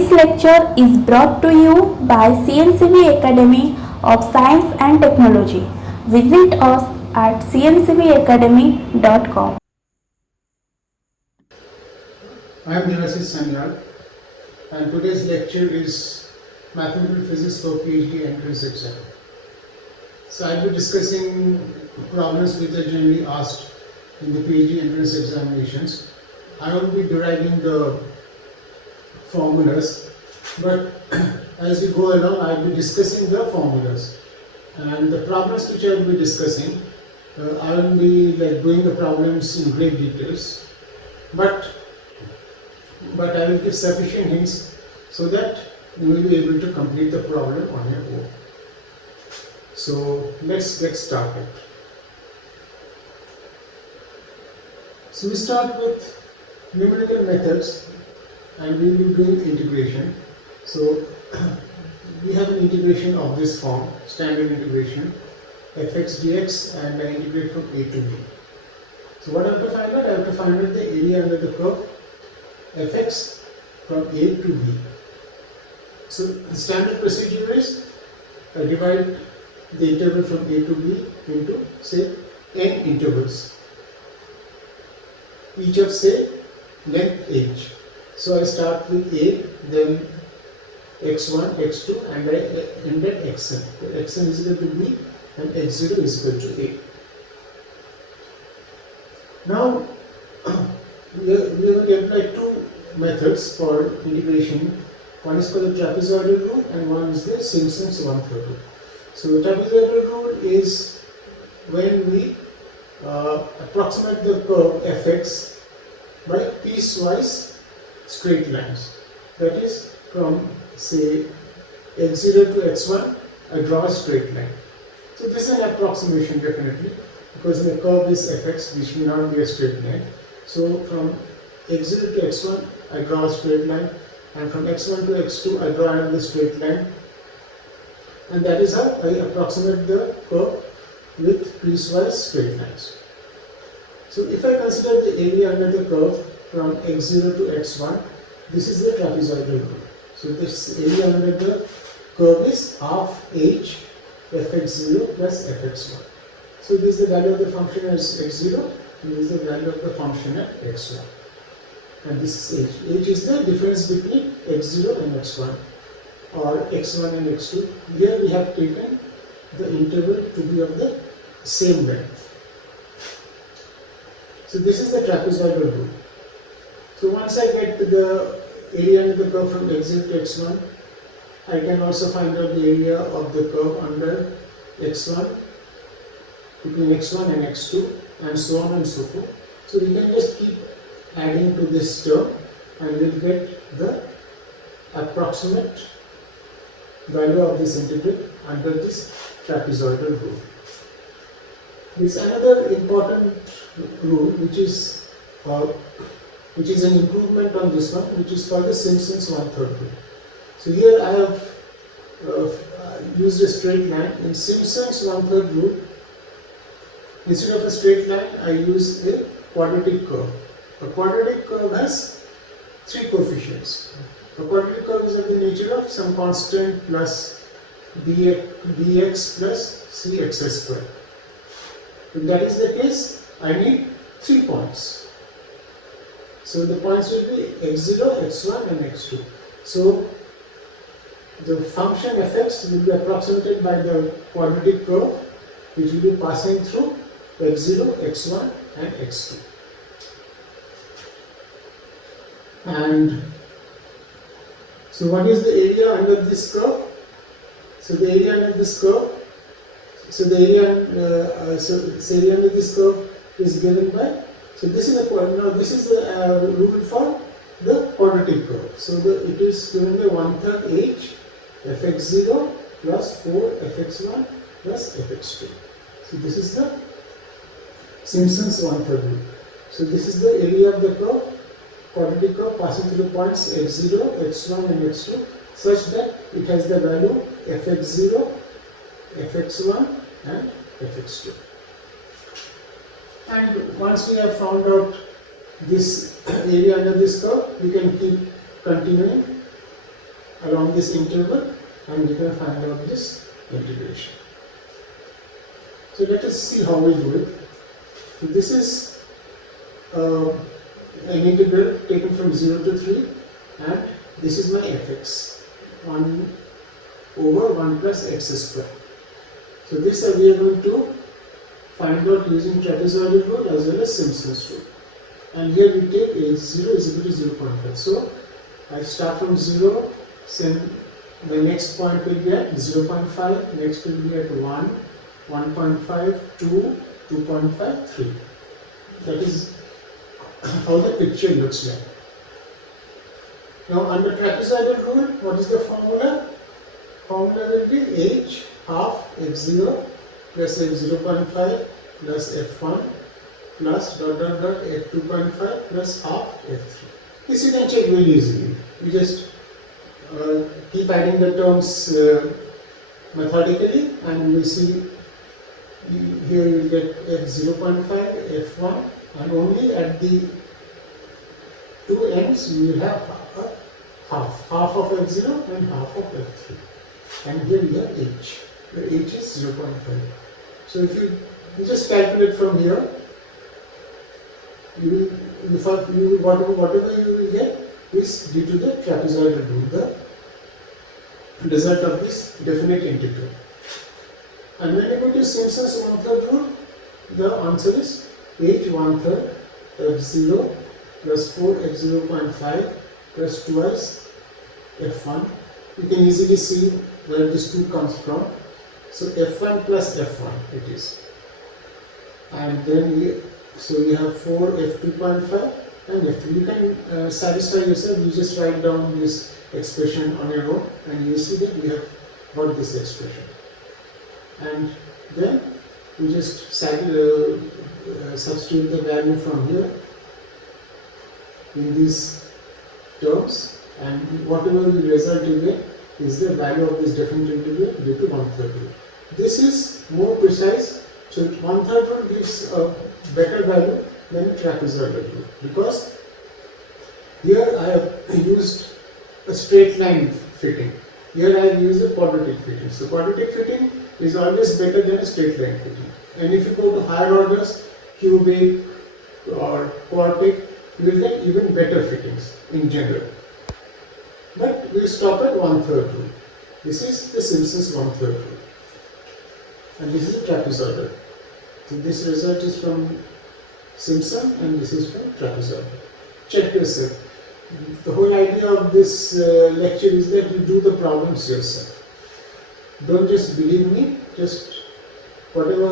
This lecture is brought to you by CNCB Academy of Science and Technology. Visit us at cncbacademy.com. I am Devasis Sanyal, and today's lecture is Mathematical Physics for Ph.D. entrance exam. So I will be discussing problems which are generally asked in the Ph.D. entrance examinations. I will be deriving the formulas, but as we go along, I will be discussing the formulas. And the problems which I will be discussing, I will be doing the problems in great details, but I will give sufficient hints so that you will be able to complete the problem on your own. So let's get started. So we start with numerical methods and we will be doing integration. So we have an integration of this form, standard integration, fx dx, and I integrate from a to b. So what I have to find out? I have to find out the area under the curve fx from a to b. So the standard procedure is I divide the interval from a to b into say n intervals, each of say length h. So I start with a, then x1, x2, and I end at xn. Xn is equal to b and x0 is equal to a. Now we are going to apply two methods for integration. One is called the trapezoidal rule and one is the Simpson's one-third rule. So the trapezoidal rule is when we approximate the curve fx by piecewise straight lines. That is, from say x0 to x1, I draw a straight line. So this is an approximation definitely, because the curve is fx, which may not be a straight line. So from x0 to x1, I draw a straight line, and from x1 to x2, I draw another straight line. And that is how I approximate the curve with piecewise straight lines. So if I consider the area under the curve from x0 to x1, this is the trapezoidal rule. So this area under the curve is half h fx0 plus fx1. So this is the value of the function as x0, and this is the value of the function at x1. And this is h. H is the difference between x0 and x1, or x1 and x2. Here we have taken the interval to be of the same length. So this is the trapezoidal rule. So once I get to the area under the curve from x0 to x1, I can also find out the area of the curve under x1, between x1 and x2, and so on and so forth. So we can just keep adding to this term and we'll get the approximate value of this integral under this trapezoidal rule. There is another important rule which is an improvement on this one, which is called the Simpson's one-third rule. So here I have used a straight line. In Simpson's one-third rule, instead of a straight line, I use a quadratic curve. A quadratic curve has three coefficients. A quadratic curve is of the nature of some constant plus dx plus cx square. If that is the case, I need 3 points. So the points will be x0, x1 and x2. So the function fx will be approximated by the quadratic curve, which will be passing through x0, x1 and x2. And so what is the area under this curve? So the area under this curve, area under this curve is given by, so this is the rule for the quadratic curve. So it is given by 1/3 h fx0 plus 4 fx1 plus fx2. So this is the Simpson's one-third rule. So this is the area of the curve, quadratic curve passing through the points x0, x1 and x2, such that it has the value fx0, fx1 and fx2. And once we have found out this area under this curve, we can keep continuing along this interval, and we can find out this integration. So let us see how we do it. So this is an integral taken from 0 to 3, and this is my fx, 1 over 1 plus x square. So this we are going to find out using trapezoidal rule as well as Simpson's rule. And here we take h0 is equal to 0.5. So I start from 0, then the next point will be at 0.5, next will be at 1, 1.5, 2, 2.5, 3. That is how the picture looks like. Now under trapezoidal rule, what is the formula? Formula will be h half f0 plus f0.5 plus f1 plus dot dot dot f2.5 plus half f3. This you can check very easily. You just keep adding the terms methodically, and you will see here you will get f0.5, f1, and only at the two ends you will have half of f0 and half of f3. And here we have h, where h is 0.5. So if you just calculate from here, whatever you will get is due to the trapezoidal rule, the result of this definite integral. And when you go to Simpson's 1/3 rule, the answer is h 1/3 f0 plus 4 f0.5 plus twice f1. You can easily see where this 2 comes from. So f1 plus f1 it is. And then we have 4 f2.5 and f3. You can satisfy yourself, you just write down this expression on your own, and you see that we have got this expression. And then we just substitute the value from here in these terms, and whatever the result you get is the value of this definite integral due to 1/3 rule. This is more precise, so 1/3 rule gives a better value than trapezoidal rule, because here I have used a straight line fitting. Here I have used a quadratic fitting. So quadratic fitting is always better than a straight line fitting. And if you go to higher orders, cubic or quartic, you will get even better fittings in general. But we will stop at 1/3 rule. This is the Simpson's 1/3 rule. And this is a trapezoidal. So this result is from Simpson and this is from trapezoidal. Check yourself. The whole idea of this lecture is that you do the problems yourself. Don't just believe me, just whatever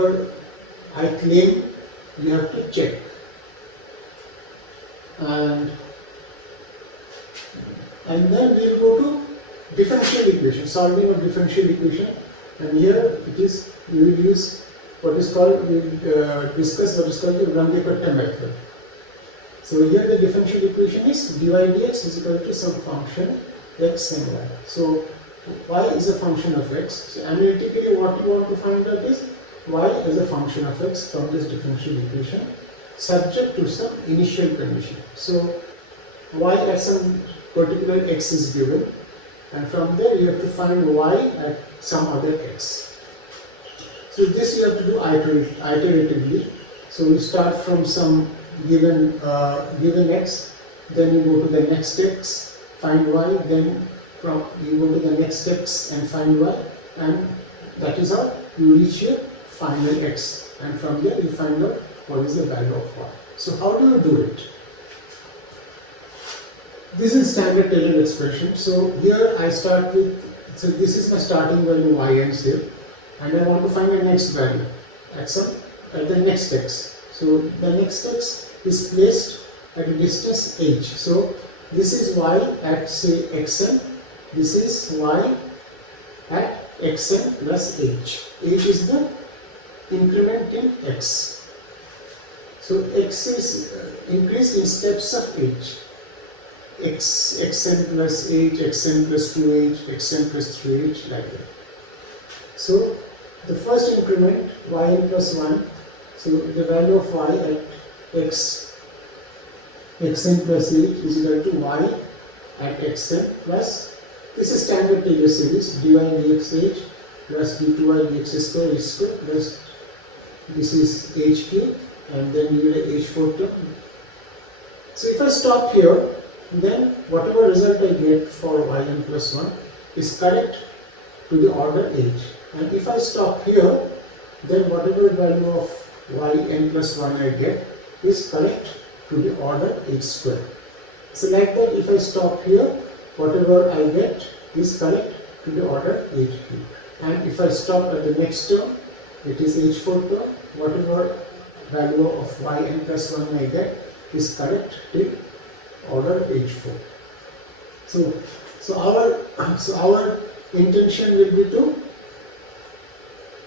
I claim, you have to check. And then we will go to differential equation, solving of differential equation. And here it is, we will use what is called, we will discuss what is called the Runge-Kutta method. So here the differential equation is dy dx is equal to some function x and y. So y is a function of x. So analytically what you want to find out is y as a function of x from this differential equation, subject to some initial condition. So y at some particular x is given, and from there you have to find y at some other x. So this you have to do iteratively. So you start from some given x, then you go to the next x, find y, then you go to the next x and find y, and that is how you reach your final x, and from there you find out what is the value of y. So how do you do it? This is standard Taylor expression. So here I start with, so this is my starting value y and here, and I want to find the next value at the next x. So the next x is placed at a distance h. So this is y at say xn, this is y at xn plus h. H is the increment in x. So x is increased in steps of h. xn plus h, xn plus 2h, xn plus 3h, like that. So the first increment yn plus 1, so the value of y at xn plus h is equal to y at xn plus This is standard Taylor series, dy dx h plus d2y dx square h square plus this is h cube and then you get h4 term. So if I stop here, then whatever result I get for yn plus 1 is correct to the order h. And if I stop here, then whatever value of yn plus 1 I get is correct to the order h square. So like that, if I stop here, whatever I get is correct to the order h cube. And if I stop at the next term, it is h4 term, whatever value of yn plus 1 I get is correct till order h4. So our intention will be to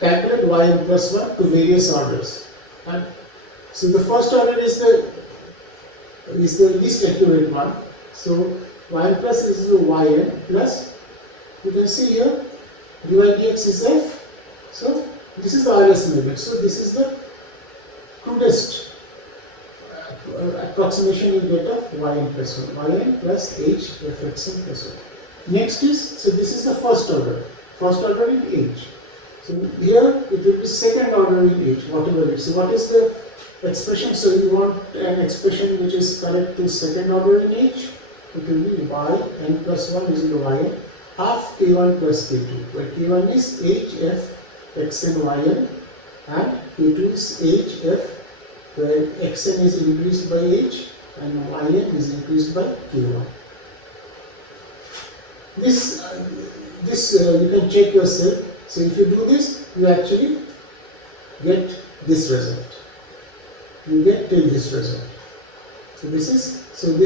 calculate yn plus 1 to various orders. And so the first order is the least accurate one. So yn plus is the yn plus, you can see here dy dx is f. So this is the RS limit. So this is the crudest approximation you get of yn plus 1, yn plus h f xn plus 1. Next is, so this is the first order in h. So here it will be second order in h, whatever it is. So what is the expression? So you want an expression which is correct to second order in h. It will be yn plus 1 is equal to yn half k1 plus k2, where k1 is h f xn yn and k2 is h f, where xn is increased by h and yn is increased by k1. This you can check yourself. So if you do this, you actually get this result. You get till this result. So this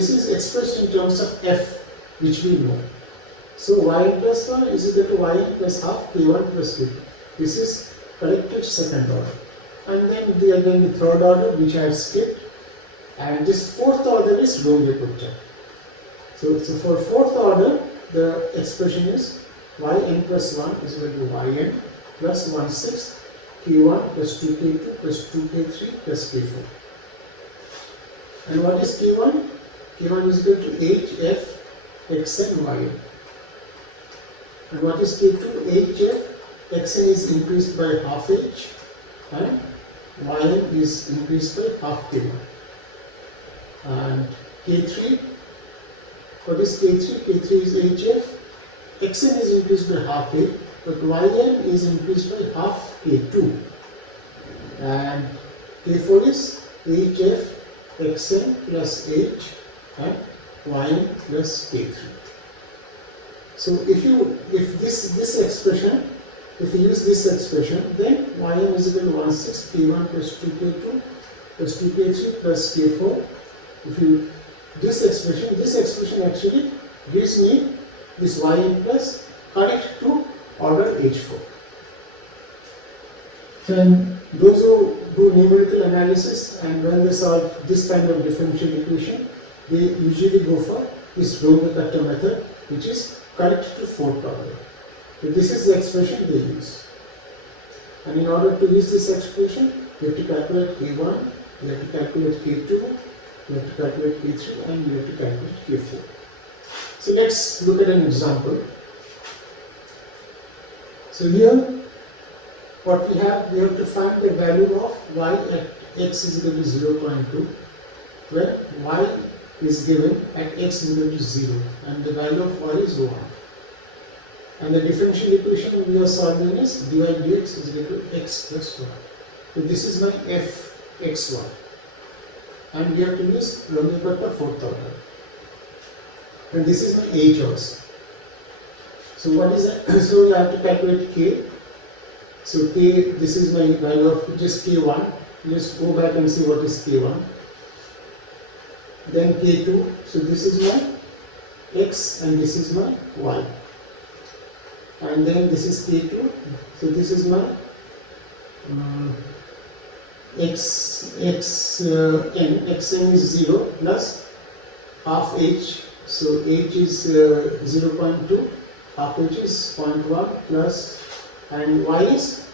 is expressed in terms of f, which we know. So yn plus 1 is equal to yn plus half k1 plus k2. This is corrected second order. And then the third order, which I have skipped. And this fourth order is wrongly put down. So for fourth order, the expression is yn plus 1 is equal to yn plus 1/6 k1 plus 2k2 plus 2k3 plus k4. And what is k1? k1 is equal to h f xn yn. And what is k2? h f xn is increased by half h and yn is increased by half k1. And k3, what is k3? k3 is hf, xn is increased by half a, but yn is increased by half k2. And k4 is hf xn plus h and yn plus k3. So if you use this expression, then yn is equal to 1/6 k1 plus 2k2 plus 2k3 plus k4. If you this expression actually gives me this yn plus correct to order h4. Then those who do numerical analysis and when they solve this kind of differential equation, they usually go for this Rome-Cutter method, which is correct to fourth order. So this is the expression they use. And in order to use this expression, you have to calculate k1, you have to calculate k2, you have to calculate k3, and you have to calculate k4. So let's look at an example. So here, what we have to find the value of y at x is equal to 0.2, where y is given at x is equal to 0, and the value of y is 1. And the differential equation we are solving is dy dx is equal to x plus 1. So this is my f x1. And we have to use Rome-Cutter fourth order. And this is my h also. So what is that? So I have to calculate k. So k, this is my value of just k1. Just go back and see what is k1. Then k2. So this is my x and this is my y. And then this is k2. So this is my xn is 0 plus half h. So h is 0.2, half h is 0.1 plus, and y is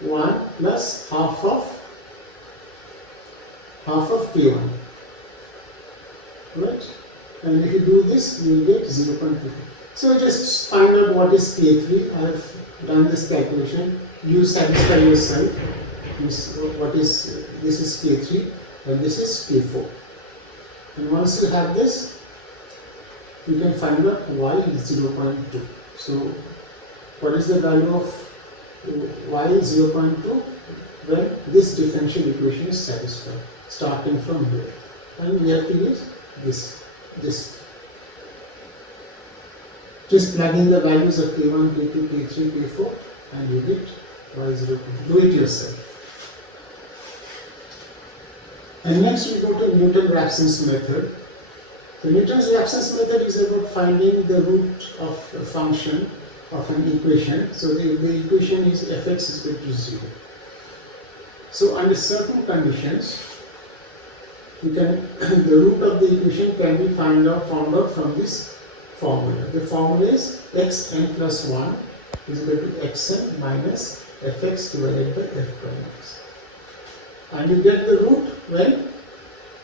1 plus half of k1. Right? And if you do this, you will get 0.2. So just find out what is K3. I have done this calculation. You satisfy yourself. This is K3 and this is K4. And once you have this, you can find out y is 0.2. So what is the value of y is 0.2 when this differential equation is satisfied, starting from here. And we have to use this. Just plug in the values of K1, K2, K3, K4 and you get y0. Do it yourself. And next we go to Newton-Raphson's method. The Newton-Raphson's method is about finding the root of a function of an equation. So the equation is fx is equal to 0. So under certain conditions, the root of the equation can be found out from this formula. The formula is xn plus 1 is equal to xn minus fx divided by f prime x. And you get the root when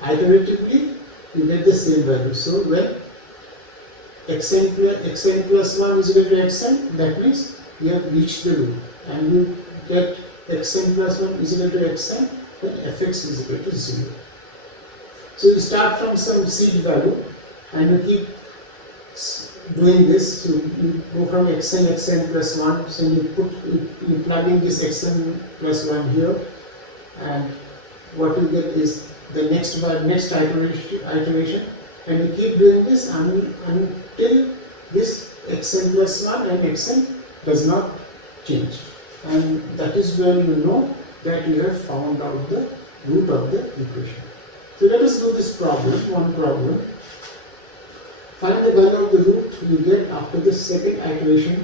iteratively you get the same value. So when xn plus 1 is equal to xn, that means you have reached the root. And you get xn plus 1 is equal to xn, then fx is equal to 0. So you start from some seed value and you keep doing this. So you go from xn plus 1, so you plug in this xn plus 1 here, and what you get is the next iteration, and you keep doing this until this xn plus 1 and xn does not change, and that is where you know that you have found out the root of the equation. So let us do this problem, one problem. Find the value of the root you get after the second iteration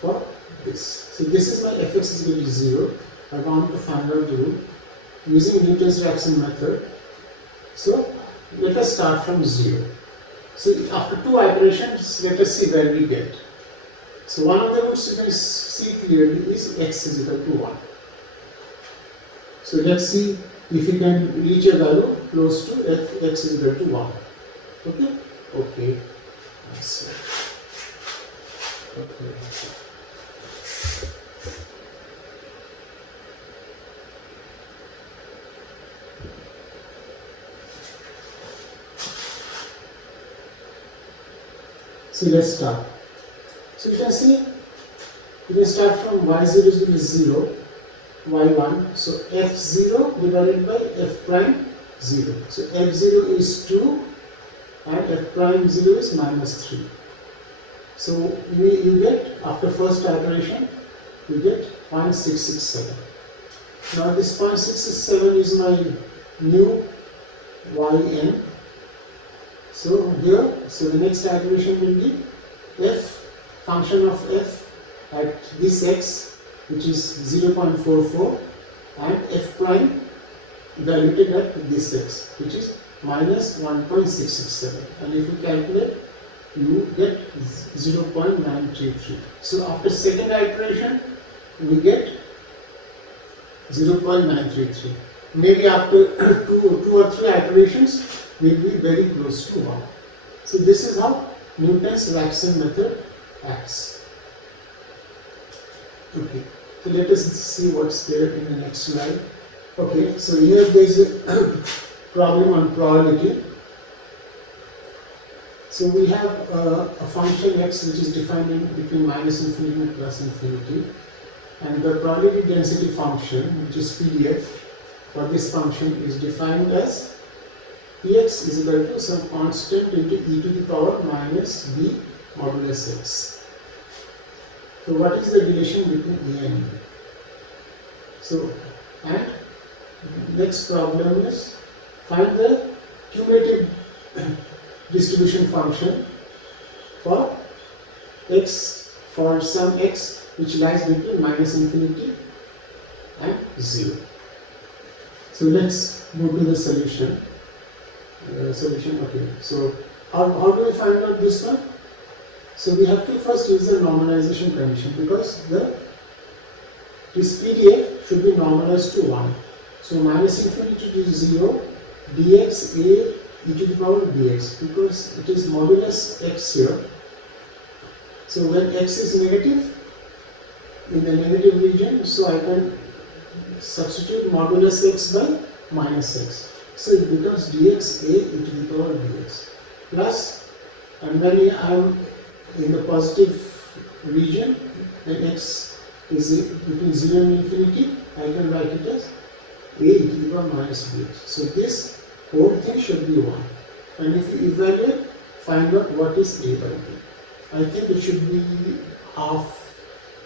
for this. So this is my fx is equal to 0. I want to find out the root using Newton's-Raphson method. So let us start from 0. So after 2 iterations, let us see where we get. So one of the roots you can see clearly is x is equal to 1. So let's see if we can reach a value close to x is equal to 1. Okay? Okay. Let's see. Okay. So let's start. So you can see, you can start from y0 is equal to 0, y1. So f0 divided by f prime 0. So f0 is 2 and f prime 0 is minus 3. So you get, after first iteration, you get 0.667. Now this 0.667 is my new yn. So here, so the next iteration will be f, function of f at this x, which is 0.44, and f prime evaluated at this x, which is minus 1.667. And if you calculate, you get 0.933. So after second iteration, we get 0.933. Maybe after two or three iterations, will be very close to 1. So this is how Newton's-Raphson method acts. Okay, so let us see what's there in the next slide. Okay, so here there is a problem on probability. So we have a function x which is defined in between minus infinity and plus infinity, and the probability density function, which is PDF, for this function is defined as Px is equal to some constant into e to the power minus b modulus x. So what is the relation between a and b? So, and next problem is find the cumulative distribution function for x, for some x which lies between minus infinity and 0. So let's move to the solution. Okay. So how do we find out this one? So we have to first use the normalization condition, because this PDF should be normalized to 1. So minus infinity to 0 dx a e to the power dx, because it is modulus x here, So when x is negative, in the negative region, so I can substitute modulus x by minus x. So it becomes dx a e to the power dx plus, and when I am in the positive region, then x is between 0 and infinity, I can write it as a e to the power minus bx. So this whole thing should be 1. And if you evaluate, find out what is a by b. I think it should be half,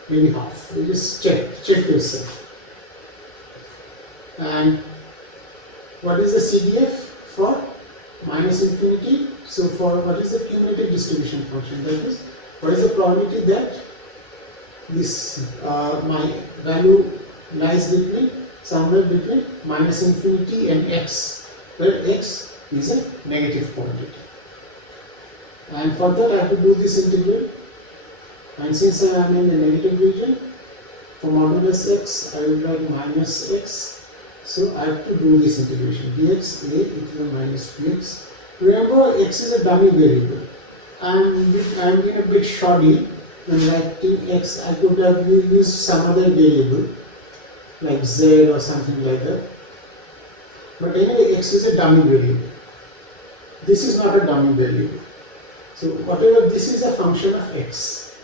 maybe half. You just check yourself. And what is the CDF for minus infinity? So for what is the cumulative distribution function? That is, what is the probability that this my value lies between somewhere between minus infinity and x, where x is a negative quantity. And for that I have to do this integral, and since I am in the negative region, for modulus x I will write minus x. So I have to do this integration, dx a e to the minus bx. Remember, x is a dummy variable. I am being a bit shoddy when writing x. I could have used some other variable like z or something like that. But anyway, x is a dummy variable. This is not a dummy variable. So whatever, this is a function of x.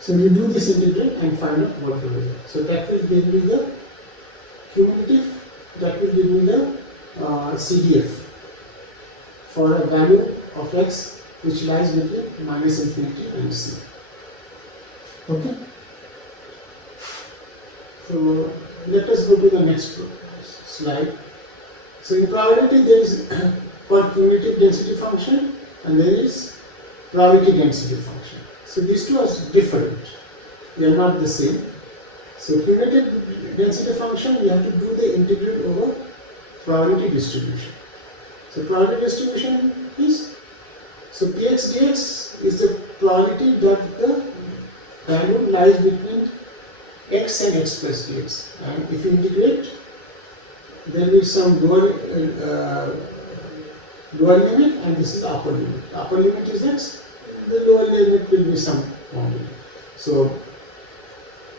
So you do this integral and find out what the value is. So that will give me the cumulative, that will give me the CDF for a value of x which lies between minus infinity and c. Okay? So let us go to the next slide. So in probability there is called cumulative density function and there is probability density function. So these two are different, they are not the same. So cumulative density function, we have to do the integral over probability distribution. So probability distribution is, so Px dx is the probability that the value lies between x and x plus dx. And if you integrate, there will be some lower limit and this is upper limit. Upper limit is x, the lower limit will be some quantity. So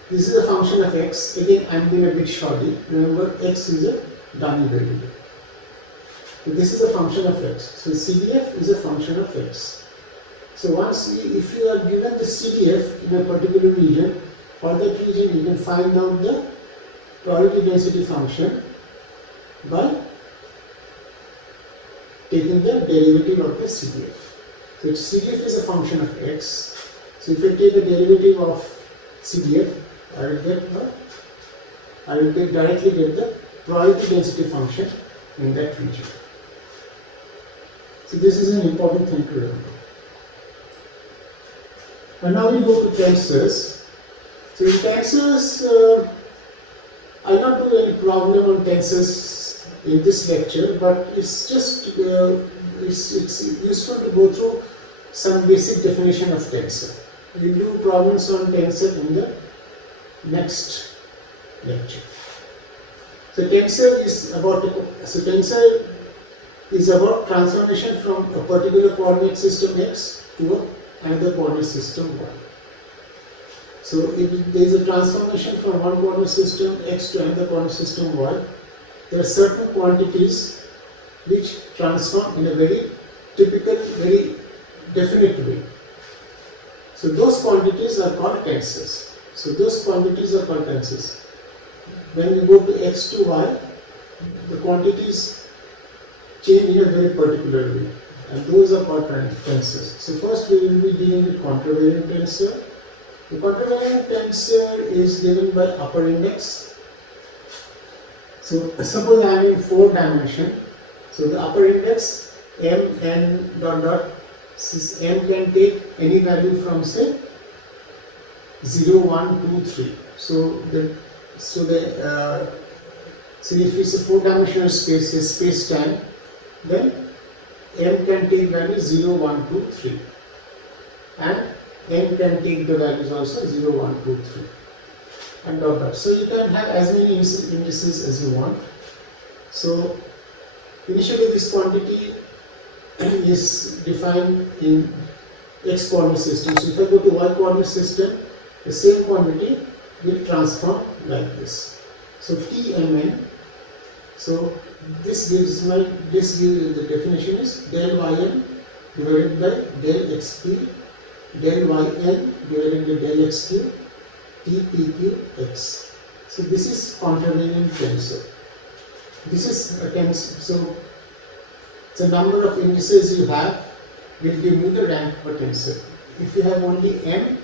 this is a function of x. Again, I am being a bit shoddy. Remember, x is a dummy variable. So this is a function of x. So CDF is a function of x. So once, if you are given the CDF in a particular region, for that region you can find out the probability density function by taking the derivative of the CDF. So CDF is a function of x. So if I take the derivative of CDF, I will directly get the probability density function in that region. So this is an important thing to remember. And now we go to tensors. So in tensors, I don't do any problem on tensors in this lecture, but it's just it's useful to go through some basic definition of tensor. We will do problems on tensor in the next lecture. So tensor is about transformation from a particular coordinate system x to another coordinate system y. So if there is a transformation from one coordinate system x to another coordinate system y, there are certain quantities which transform in a very typical, very definite way. So those quantities are called tensors. So those quantities are called tensors. When you go to x to y, the quantities change in a very particular way, and those are called tensors. So first we will be dealing with contravariant tensor. The contravariant tensor is given by upper index. So suppose I am in 4 dimension. So the upper index m n dot dot, since m can take any value from say 0, 1, 2, 3. So if it's a 4-dimensional space, a space-time, then m can take values 0, 1, 2, 3, and n can take the values also 0, 1, 2, 3, and dot dot. So you can have as many indices as you want. So initially this quantity is defined in x coordinate system. So if I go to y coordinate system, the same quantity will transform like this. So Tmn. So this gives the definition is del ym divided by del xp del yn divided by del xq tpqx. So this is contravariant tensor. This is a tensor. So the number of indices you have will give you the rank of a tensor. If you have only m,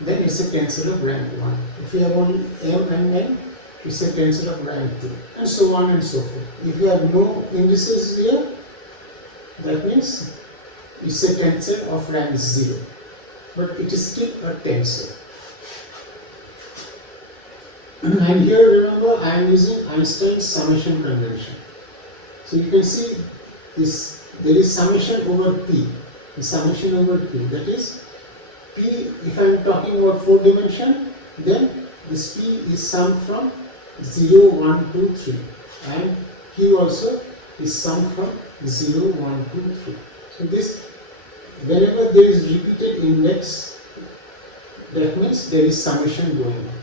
then it's a tensor of rank 1. If you have only m and n, it's a tensor of rank 2, and so on and so forth. If you have no indices here, that means it's a tensor of rank 0, but it is still a tensor. And here remember, I am using Einstein's summation convention. So you can see this, there is summation over p, the summation over p, that is p. If I am talking about 4 dimension, then this p is summed from 0, 1, 2, 3, and q also is summed from 0, 1, 2, 3. So this, whenever there is repeated index, that means there is summation going on.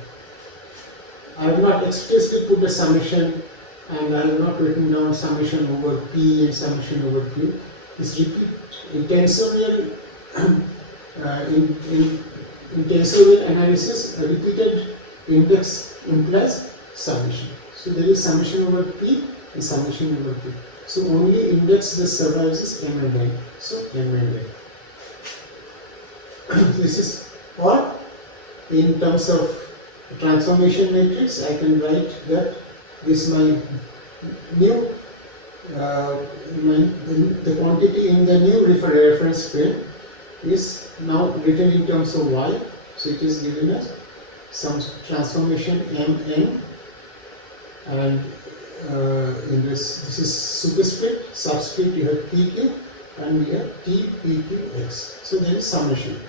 I have not expressly put a summation, and I have not written down summation over p and summation over q. This repeat in tensorial in tensorial analysis, a repeated index implies summation. So there is summation over p and summation over q. So only index that survives is m and n. So m and n. This is, or in terms of transformation matrix, I can write that this my new the quantity in the new reference frame is now written in terms of y. So it is given as some transformation mn, and in this is superscript, subscript you have pq, and we have t pqx. So there is summation.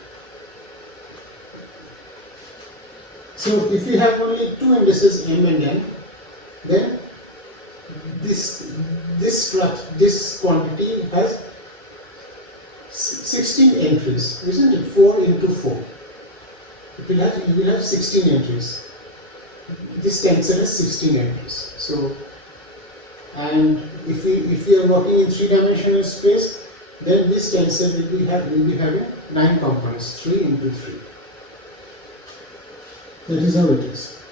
So if you have only 2 indices m and n, then this quantity has 16 entries, isn't it? 4 into 4. You will have 16 entries. This tensor has 16 entries. So, and if we are working in 3-dimensional space, then this tensor will be having 9 components, 3 into 3. That is how it is.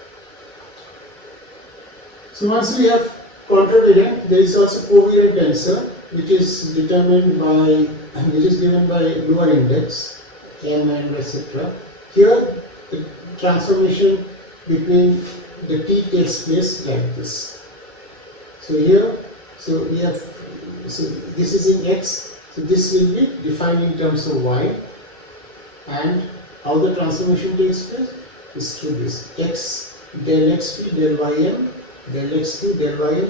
So once we have contravariant, there is also covariant tensor, which is determined by, which is given by lower index, m and etc. Here, the transformation between the t takes place like this. So here, so we have, so this is in x, so this will be defined in terms of y, and how the transformation takes place is through this x del xp del ym del xq del ym,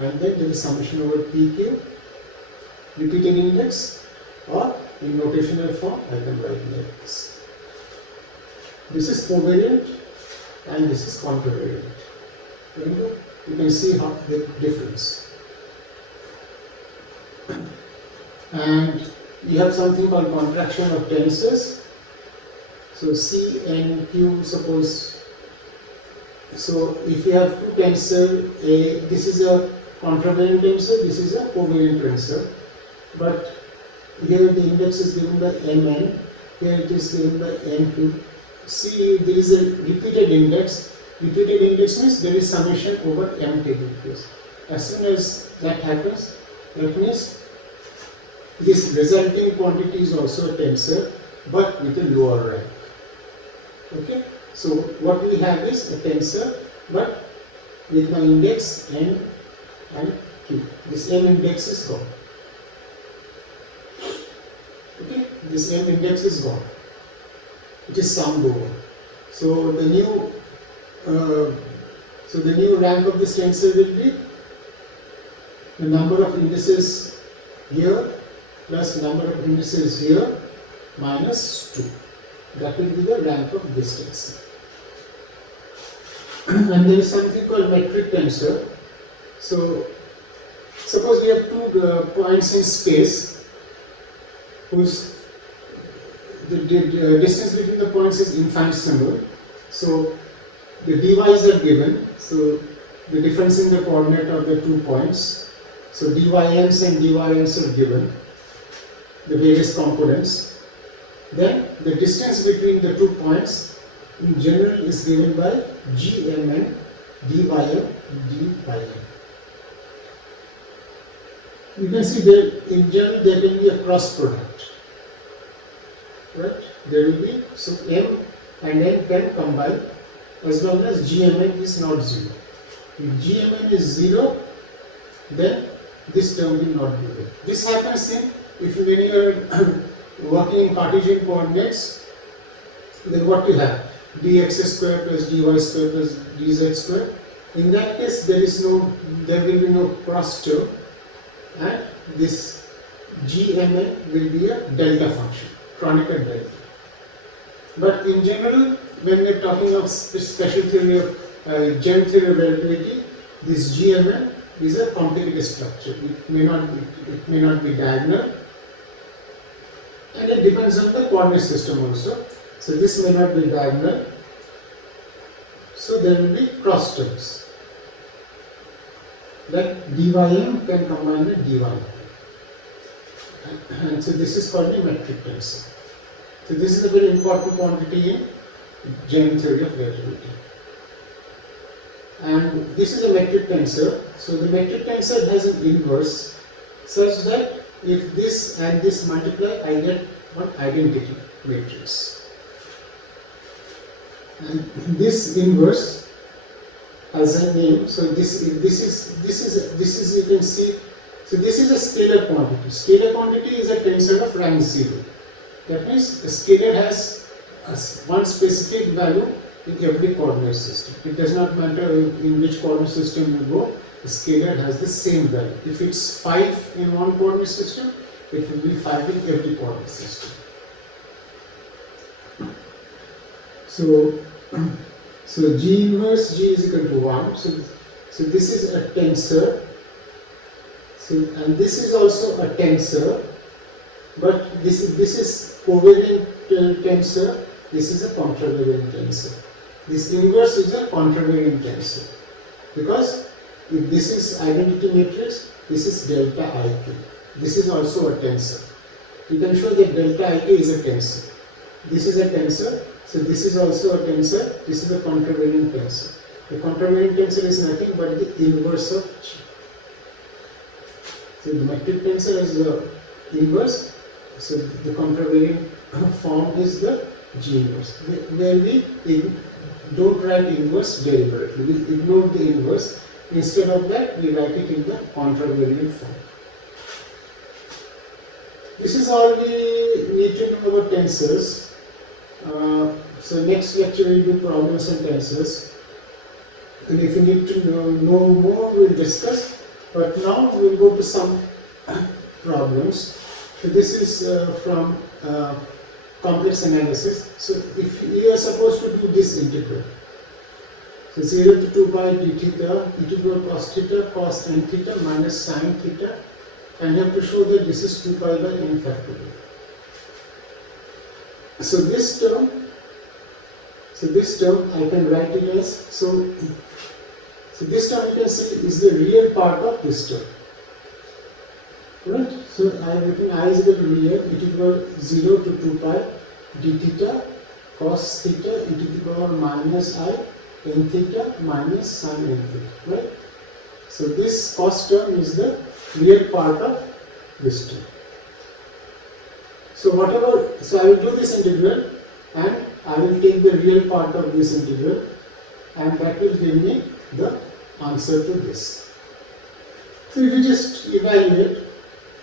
and then there is summation over pq, repeating index, or in notational form I can write like this. This is covariant and this is contravariant. Remember, you can see how the difference. And we have something called contraction of tensors. So C and Q, suppose, so if you have 2 tensor, this is a contravariant tensor, this is a covariant tensor, but here the index is given by mn, here it is given by nq. See, there is a repeated index. Repeated index means there is summation over m taking place. As soon as that happens, that means this resulting quantity is also a tensor, but with a lower rank. Okay, so what we have is a tensor, but with my index n and q. This m index is gone. Okay, this m index is gone. It is summed over. So the new rank of this tensor will be the number of indices here plus number of indices here minus 2. That will be the rank of this tensor. And there is something called metric tensor. So suppose we have 2 points in space whose the distance between the points is infinitesimal. So the dy's are given. So the difference in the coordinate of the 2 points. So dyms and dyns are given, the various components. Then the distance between the 2 points in general is given by gmn dym dym. You can see there in general there can be a cross product, right? There will be, so m and n can combine as long as gmn is not 0. If gmn is 0, then this term will not be there. This happens when you are working in Cartesian coordinates, then what you have? Dx square plus dy square plus dz square. In that case, there will be no cross term, and this gmn will be a delta function, Kronecker delta. But in general, when we are talking of special theory of general theory of relativity, this gmn is a complicated structure. It may not be diagonal, and it depends on the coordinate system also. So this may not be diagonal. So there will be cross terms. Like dym can combine with dy. And so this is called the metric tensor. So this is a very important quantity in general theory of relativity. And this is a metric tensor. So the metric tensor has an inverse such that if this and this multiply, I get one identity matrix. And this inverse has a name. So this is you can see. So this is a scalar quantity. Scalar quantity is a tensor of rank 0. That means a scalar has one specific value in every coordinate system. It does not matter in which coordinate system you go, the scalar has the same value. If it's 5 in one coordinate system, it will be 5 in every coordinate system. So G inverse G is equal to 1. So this is a tensor. And this is also a tensor, but this is covariant tensor. This is a contravariant tensor. This inverse is a contravariant tensor, because if this is identity matrix, this is delta ik. This is also a tensor. You can show that delta ik is a tensor. This is a tensor. So this is also a tensor. This is a contravariant tensor. The contravariant tensor is nothing but the inverse of G. So the metric tensor is the inverse. So the contravariant form is the G inverse. Where we don't write inverse deliberately. We ignore the inverse. Instead of that, we write it in the contravariant form. This is all we need to know about tensors. So next lecture we will do problems and tensors. And if you need to know more, we'll discuss. But now we'll go to some problems. So this is from complex analysis. So if you are supposed to do this integral, so 0 to 2 pi d theta e to the power cos theta cos n theta minus sin theta, and you have to show that this is 2 pi by n factorial. So this term I can write it as, so this term you can see is the real part of this term. Right? So I have written I is equal to real e to the power 0 to 2 pi d theta cos theta e to the power minus I n theta minus sin n theta. Right? So this cos term is the real part of this term. So I will do this integral and I will take the real part of this integral, and that will give me the answer to this. So if you just evaluate,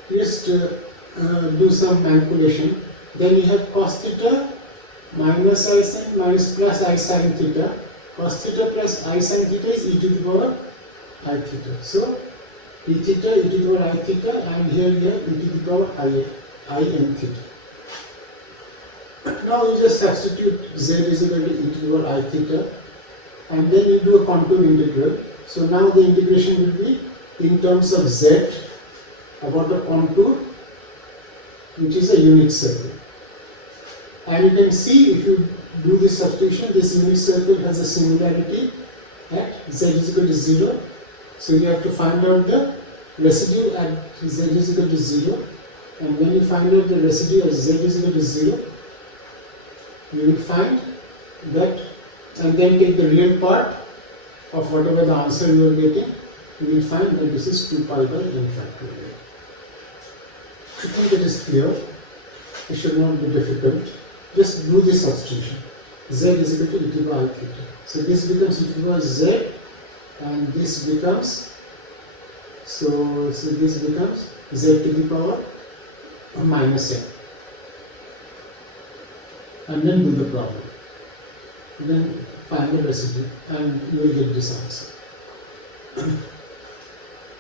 just do some manipulation, then you have cos theta minus I sin minus plus I sin theta. Cos theta plus I sin theta is e to the power I theta. So e theta e to the power I theta, and here you have e to the power I n theta. Now you just substitute z is equal to e to the power I theta, and then you do a contour integral. So now the integration will be in terms of z about a contour which is a unit circle. And you can see if you do this substitution, this unit circle has a similarity at z is equal to 0. So you have to find out the residue at z is equal to 0. And when you find out the residue at z is equal to 0, you will find that, and then take the real part of whatever the answer you are getting, you will find that this is 2 pi by n factorial. I think it is clear. It should not be difficult. Just do this substitution. Z is equal to e to the power I theta. So this becomes e to the power z, and this becomes, so this becomes z to the power minus n. And then do the problem. Then find the residue and you will get this answer.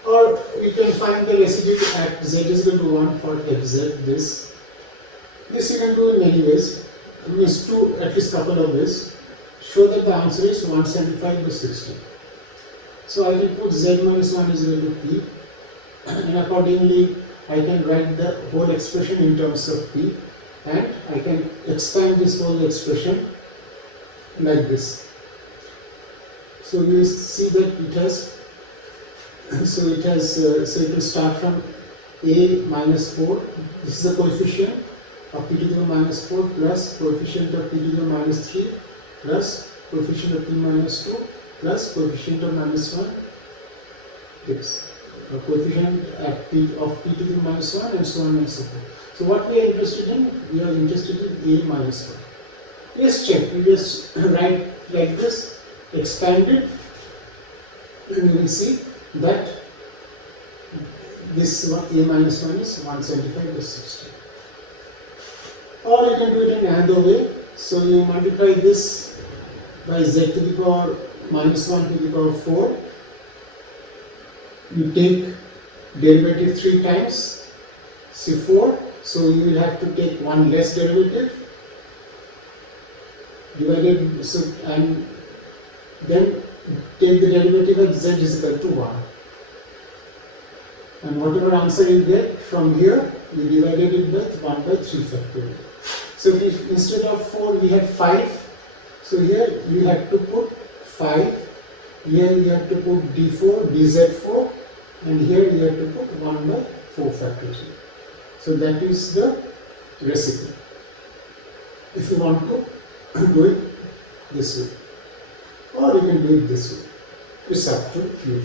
Or you can find the residue at z is equal to 1 for fz. This you can do in many ways. Means at least couple of ways. Show that the answer is 175 by 60. So I will put z minus 1 is equal to p, and accordingly I can write the whole expression in terms of p, and I can expand this whole expression like this. So you see that it has, so it will start from a minus 4. This is the coefficient of p to the power minus 4 plus coefficient of p to the power minus 3 plus coefficient of p minus 2 plus coefficient of minus 1. Yes, a coefficient at p of p to the power minus 1 and so on and so forth. So what we are interested in? We are interested in a minus 1. Let's check. We just write like this, expand it, and you will see that this a minus 1 is 175 by 60. Or you can do it in another way. So you multiply this by z to the power minus 1 to the power 4. You take derivative 3 times, say 4. So you will have to take one less derivative. Divided, so, and then take the derivative of z is equal to 1. And whatever answer you get from here, you divided it with 1 by 3 factorial. So if instead of 4 we had 5, so here you have to put 5, here you have to put d4, dz4, and here you have to put 1 by 4 factorial. So that is the recipe. If you want to do it this way, or you can do it this way. It's up to you.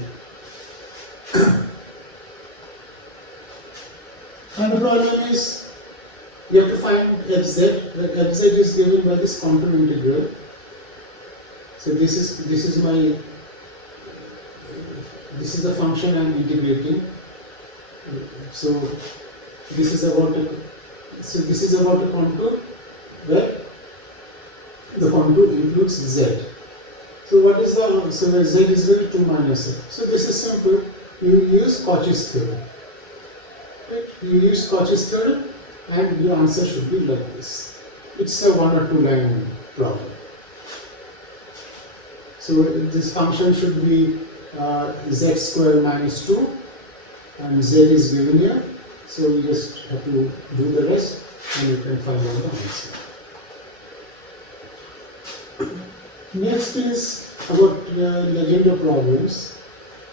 And the problem is you have to find fz. The fz is given by this contour integral. So this is the function I am integrating. So this is about a contour where the contour includes z. So what is the, so z is equal to 2 minus n. So this is simple. You use Cauchy's theorem. Right? You use Cauchy's theorem and your answer should be like this. It's a 1 or 2 line problem. So this function should be z square minus 2, and z is given here. So you just have to do the rest and you can find out the answer. Next is about Legendre problems.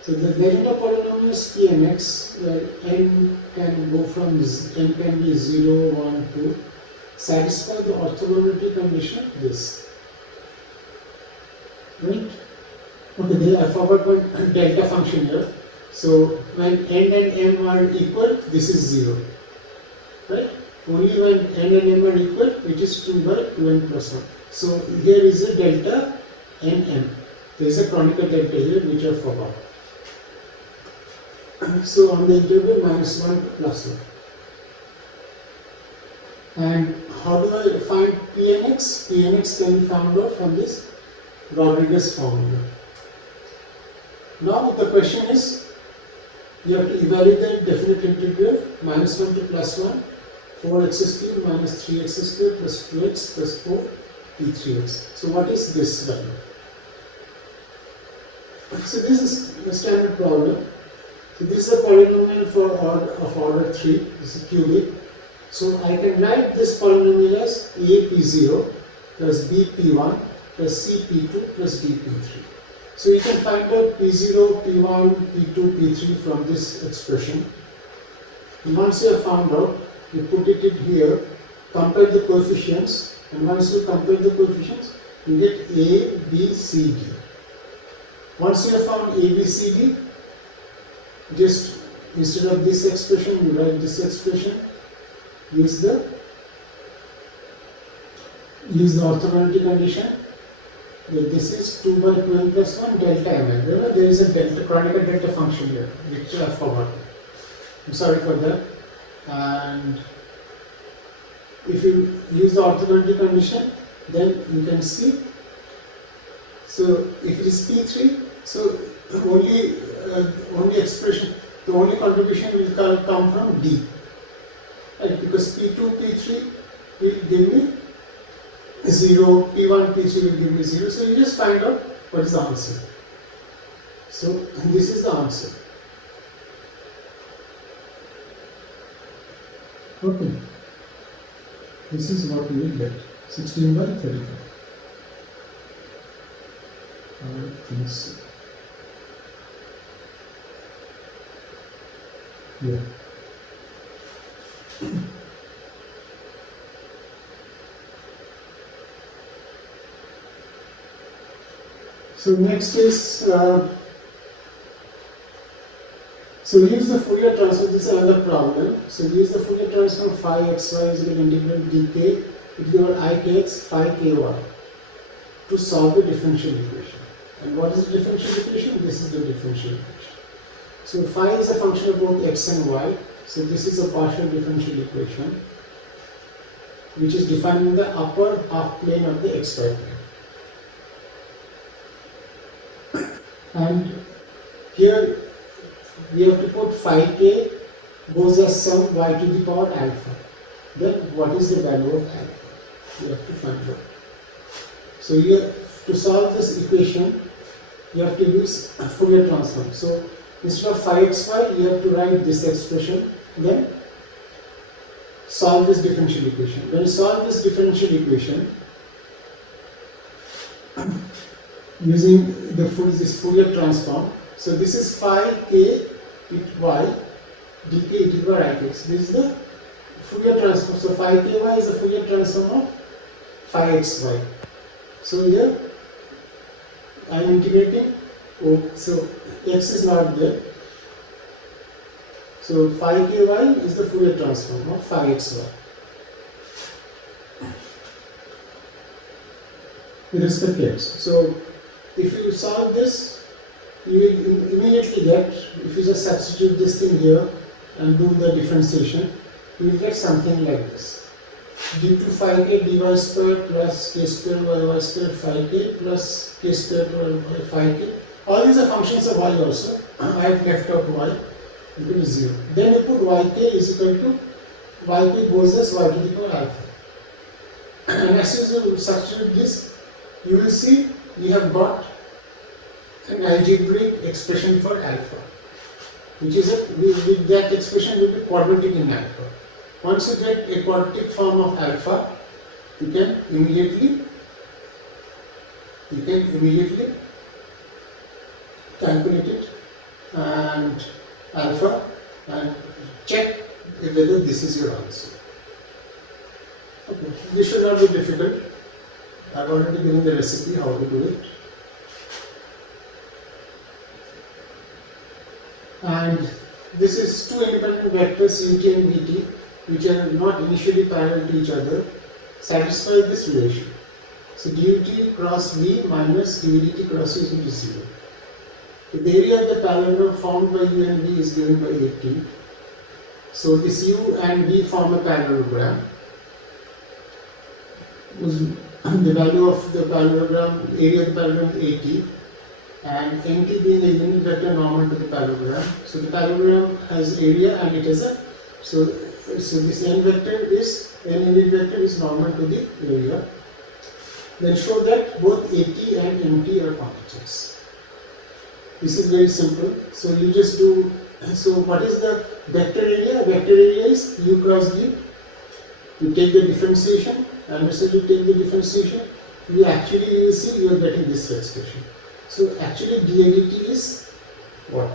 So the Legendre polynomials P and X, where n can go from n can be 0, 1, 2, satisfy the orthogonality condition of this. Right? Okay, I forgot one delta function here. So when n and m are equal, this is 0. Right? Only when n and m are equal, it is 2 by 2n plus 1. So here is a delta nm. There is a chronicle delta here which I forgot. So on the interval minus 1 to plus 1. And how do I find P and X? P and X can be found out from this Rodriguez formula. Now the question is, you have to evaluate the definite integral minus 1 to plus 1, 4x cubed minus 3x squared plus 2x plus 4 p3x. So what is this value? So this is a standard problem. So this is a polynomial of order 3. This is cubic, So I can write this polynomial as A P0 plus B P1 plus C P2 plus D P3. So you can find out P0, P1, P2, P3 from this expression. And once you have found out, you put it in here, compare the coefficients, and once you compare the coefficients, you get A, B, C, D. Once you have found A, B, C, D, just instead of this expression, you write this expression, use the orthogonality condition. This is 2 by 2n plus 1 delta mn. There is a delta, Kronecker delta function here, which I have forgotten. I'm sorry for that. And if you use the orthogonality condition, then you can see. So if it is P3, so only expression, the only contribution will come from D, right? Because P2, P3 will give me 0, P1, P3 will give me 0. So you just find out what is the answer. So this is the answer. Okay. This is what we will get. 16 by 35. I think so. Yeah. So next is, so use the Fourier transform. This is another problem. So use the Fourier transform phi xy is equal to integral dk with your ikx phi ky to solve the differential equation. And what is the differential equation? This is the differential equation. So phi is a function of both x and y. So this is a partial differential equation which is defined in the upper half plane of the xy plane. And here we have to put phi k goes as sum y to the power alpha. Then what is the value of alpha? We have to find out. So here to solve this equation, you have to use a Fourier transform. So instead of phi xy, you have to write this expression, then solve this differential equation. When you solve this differential equation, using this Fourier transform, so this is phi k with y dk e to the power ikx. This is the Fourier transform. So phi ky is the Fourier transform of phi xy. So here I am integrating. Oh, so x is not there. So phi ky is the Fourier transform of phi xy. With respect to x. So if you solve this, you will immediately get, if you just substitute this thing here and do the differentiation, you will get something like this. d2 phi k dy square plus k square y square phi k plus k square y phi k. All these are functions of y also. I have left out y equal to 0. Then you put yk is equal to yk goes as y to the power alpha. And as you substitute this, you will see you have got an algebraic expression for alpha, which is with that expression will be quadratic in alpha. Once you get a quadratic form of alpha, you can immediately calculate it and alpha and check whether this is your answer. Okay. This should not be difficult. I have already given the recipe how to do it. And this is two independent vectors ut and vt which are not initially parallel to each other, satisfy this relation. So dut cross v minus dvdt cross u is equal to 0. The area of the parallelogram formed by u and v is given by 80. So this u and v form a parallelogram. The value of the parallelogram, area of the parallelogram is 80, and nt being a unit vector normal to the parallelogram. So the parallelogram has area and it has a, so this n unit vector is normal to the area. Then show that both AT and MT are quantities. This is very simple. So you just do, so what is the vector area? Vector area is u cross v you take the differentiation, and as you take the differentiation, you actually see you are getting this expression. So actually dAdt is what?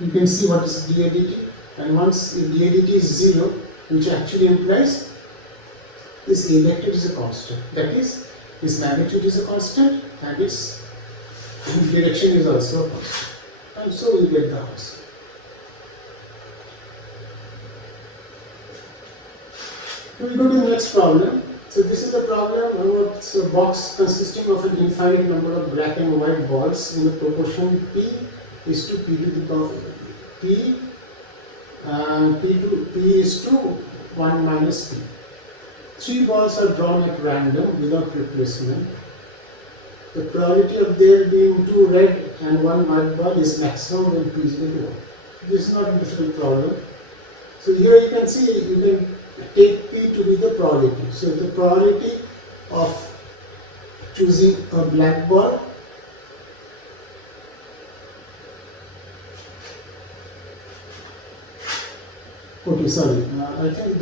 You can see what is dAdt, and once if dAdt is 0, which actually implies this A vector is a constant. That is, its magnitude is a constant and its direction is also a constant. And so you get the answer. We will go to the next problem. So this is a problem about a box consisting of an infinite number of black and white balls in the proportion p is to p to the power p and p is to 1 minus p. 3 balls are drawn at random without replacement. The probability of there being 2 red and 1 white ball is maximum when p is equal to 1. This is not a difficult problem. So here you can see, you can take p to be the probability. So the probability of choosing a black ball okay, sorry, I think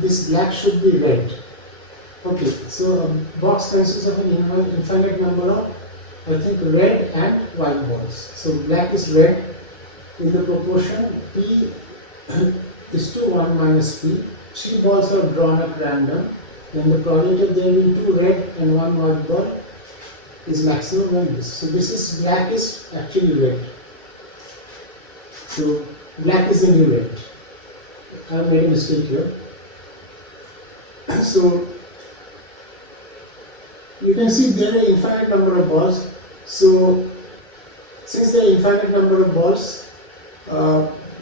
this black should be red. Okay, so a box consists of an infinite number of, I think, red and white balls. So black is red in the proportion p is to 1 minus p. 3 balls are drawn at random. Then the probability of there being 2 red and 1 white ball is maximum when this. So this is black is actually red. So black is the new red. I have made a mistake here. So you can see there are infinite number of balls. So since there are infinite number of balls,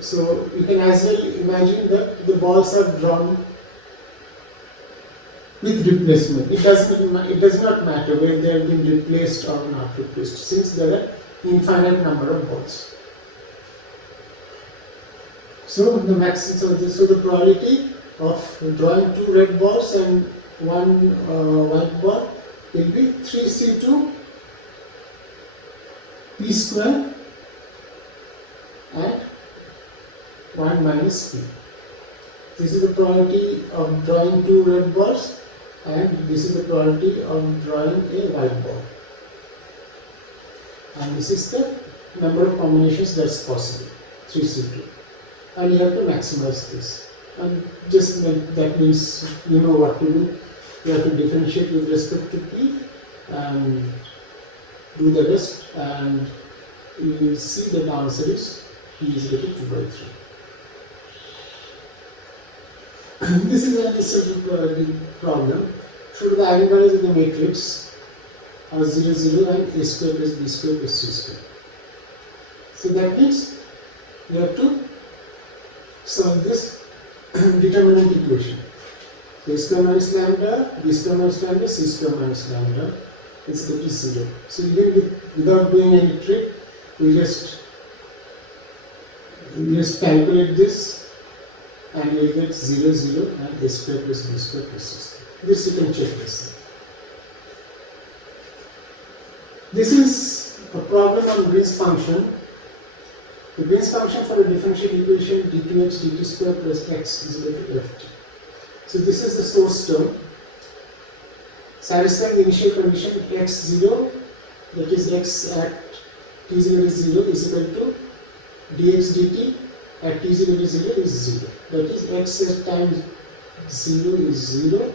so you can as well imagine that the balls are drawn with replacement. It does not matter whether they have been replaced or not replaced, since there are infinite number of balls. So the probability of drawing 2 red balls and 1 white ball will be 3c2 p square and 1 minus p. This is the probability of drawing 2 red balls, and this is the probability of drawing a white ball. And this is the number of combinations that's possible, 3c2. And you have to maximize this. And just that means you know what to do. You have to differentiate with respect to p and do the rest, and you will see that the answer is p is equal to 2 by 3. This is a simple problem. Show the eigenvalues of the matrix are 0, 0 and a square plus b square plus c square. So that means you have to solve this determinant equation. A square minus lambda, b square minus lambda, c square minus lambda is equal to 0. So even without doing any trick, we just calculate this and you will get 0, 0 and a square plus b square plus c square. This you can check this. This is a problem on Green's function. The Green's function for a differential equation d2x dt square plus x is equal to ft. So this is the source term. Satisfying the initial condition x0, that is x at t is equal to 0 is equal to dx dt at t is equal to 0 is 0. That is x at time 0 is 0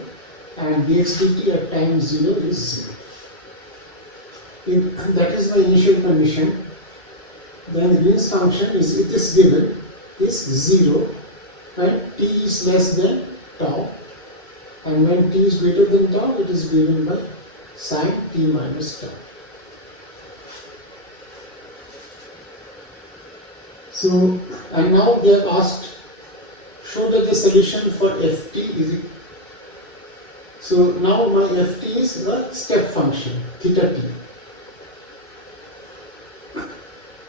and dx dt at time 0 is 0. If that is my initial condition, then the Green's function is, it is given, is 0 when t is less than tau, and when t is greater than tau, it is given by sin t minus tau. So, and now they have asked, show that the solution for ft is equal. So now my ft is a step function, theta t.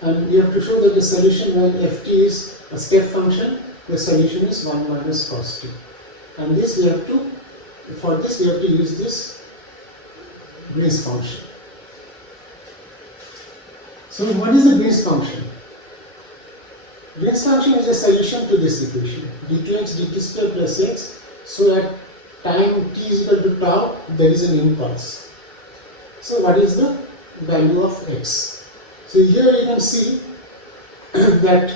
And you have to show that the solution when ft is a step function, the solution is 1 minus cos t. And this we have to, for this we have to use this Green's function. So what is the Green's function? Green's function is a solution to this equation. d2x dt square plus x. So at time t is equal to tau, there is an impulse. So what is the value of x? So here you can see that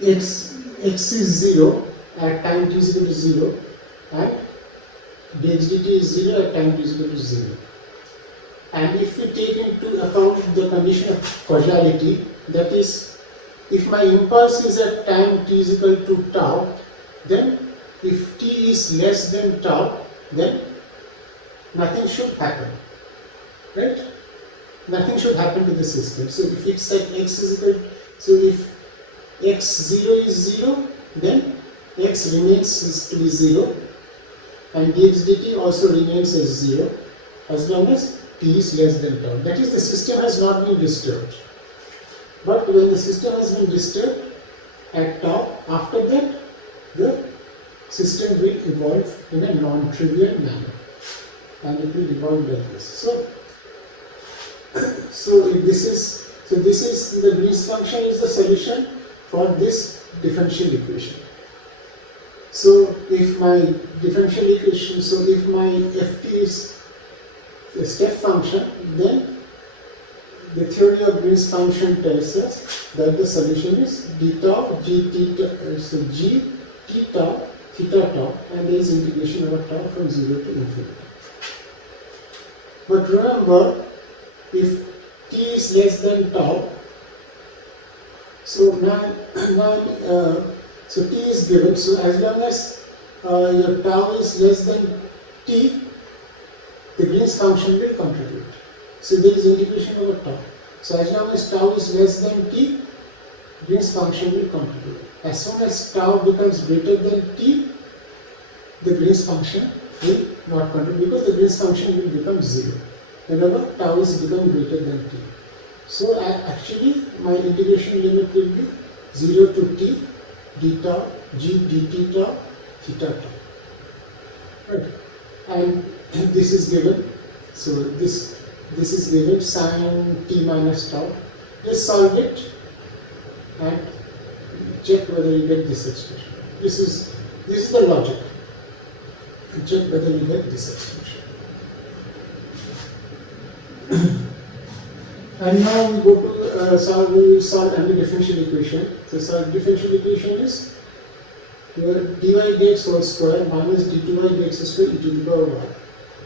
x is 0 at time t is equal to 0 and dx dt is 0 at time t is equal to 0. And if we take into account the condition of causality, that is, if my impulse is at time t is equal to tau, then if t is less than tau, then nothing should happen, right? Nothing should happen to the system. So if it's at x is equal, so if x0 is 0, then x remains to be 0 and dx dt also remains as 0 as long as t is less than tau. That is, the system has not been disturbed. But when the system has been disturbed at tau, after that the system will evolve in a non-trivial manner and it will evolve like this. So this is the Green's function is the solution for this differential equation. So if my differential equation, so if my ft is a step function, then the theory of Green's function tells us that the solution is d tau g theta, so g t tau theta tau, and there is integration over tau from 0 to infinity. But remember, if t is less than tau, so so t is given, so as long as your tau is less than t, the Green's function will contribute. So there is integration over tau. So as long as tau is less than t, Green's function will contribute. As soon as tau becomes greater than t, the Green's function will not contribute because the Green's function will become 0 whenever tau is become greater than t. So actually my integration limit will be 0 to t d tau g dt tau theta tau. Right. And this is given. So this is given sin t minus tau. Just solve it and check whether you get this expression. This is the logic. Check whether you get this expression. And now we go to solve any differential equation. So solve differential equation is your dy dx whole square minus d2y dx square e to the power y.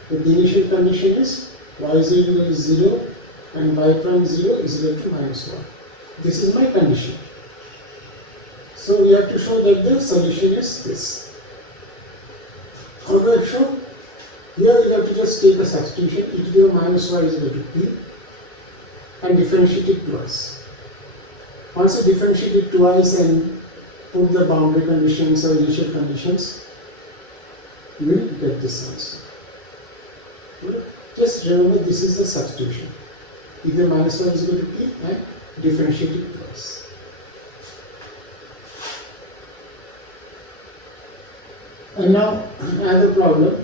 The initial condition is y is equal to 0 and y prime 0 is equal to minus 1. This is my condition. So we have to show that the solution is this. How do I show? Here you have to just take a substitution, e to the power minus y is equal to p, and differentiate it twice. Once you differentiate it twice and put the boundary conditions or initial conditions, you will get this answer. Just remember, this is the substitution. Either minus 1 is equal to p and differentiate it twice. And now another problem.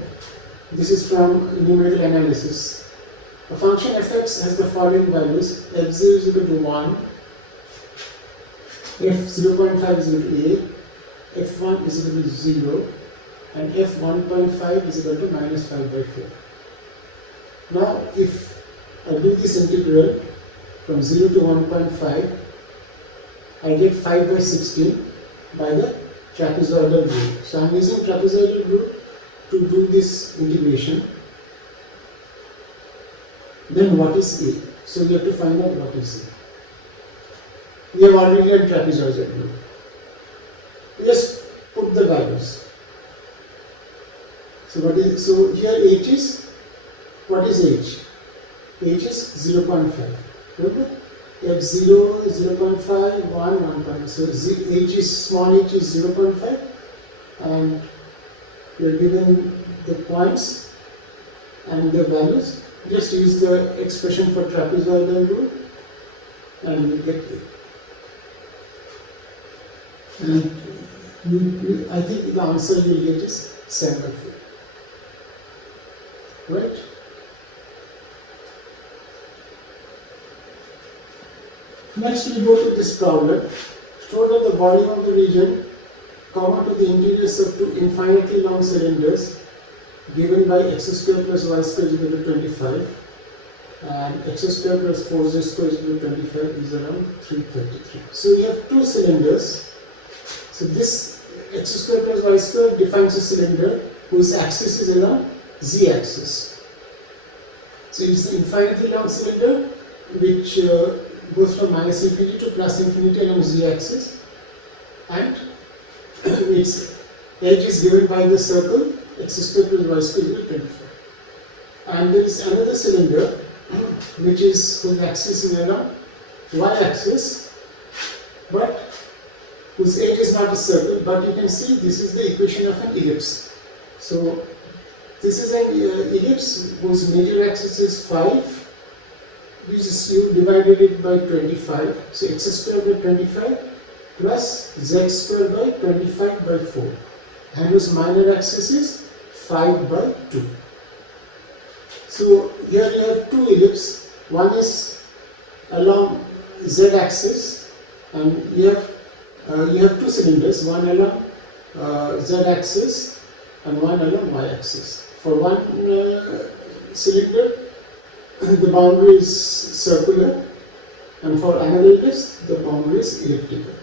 This is from numerical analysis. A function fx has the following values: f0 is equal to 1, f0.5 is equal to a, f1 is equal to 0, and f1.5 is equal to minus 5 by 4. Now if I do this integral from 0 to 1.5, I get 5 by 16 by the trapezoidal rule. So I am using trapezoidal rule to do this integration. Then what is a? So we have to find out what is a. We have already learned trapezoidal rule. Just put the values. So here h is, what is h? H is 0.5. Remember? F0 is 0.5, 1, 1.5. So h is, small h is 0.5, and we are given the points and the values. Just use the expression for trapezoidal rule and you get it. And I think the answer you will get is 7 by 4. Right? Next we go to this problem. Show that the volume of the region common to the interiors of two infinitely long cylinders given by x square plus y square is equal to 25 and x square plus 4z square is equal to 25 is around 333. So we have two cylinders. So this x square plus y square defines a cylinder whose axis is along z axis. So it is the infinitely long cylinder which goes from minus infinity to plus infinity along z axis, and its edge is given by the circle x square plus y square is equal to 25. And there is another cylinder which is whose axis is along y axis, but whose edge is not a circle, but you can see this is the equation of an ellipse. So this is an ellipse whose major axis is 5, which is you divided it by 25, so x square by 25 plus z square by 25 by 4, and whose minor axis is 5 by 2. So here you have two ellipses, one is along z axis, and you have two cylinders, one along z axis and one along y axis. For one cylinder the boundary is circular, and for another ellipse the boundary is elliptical.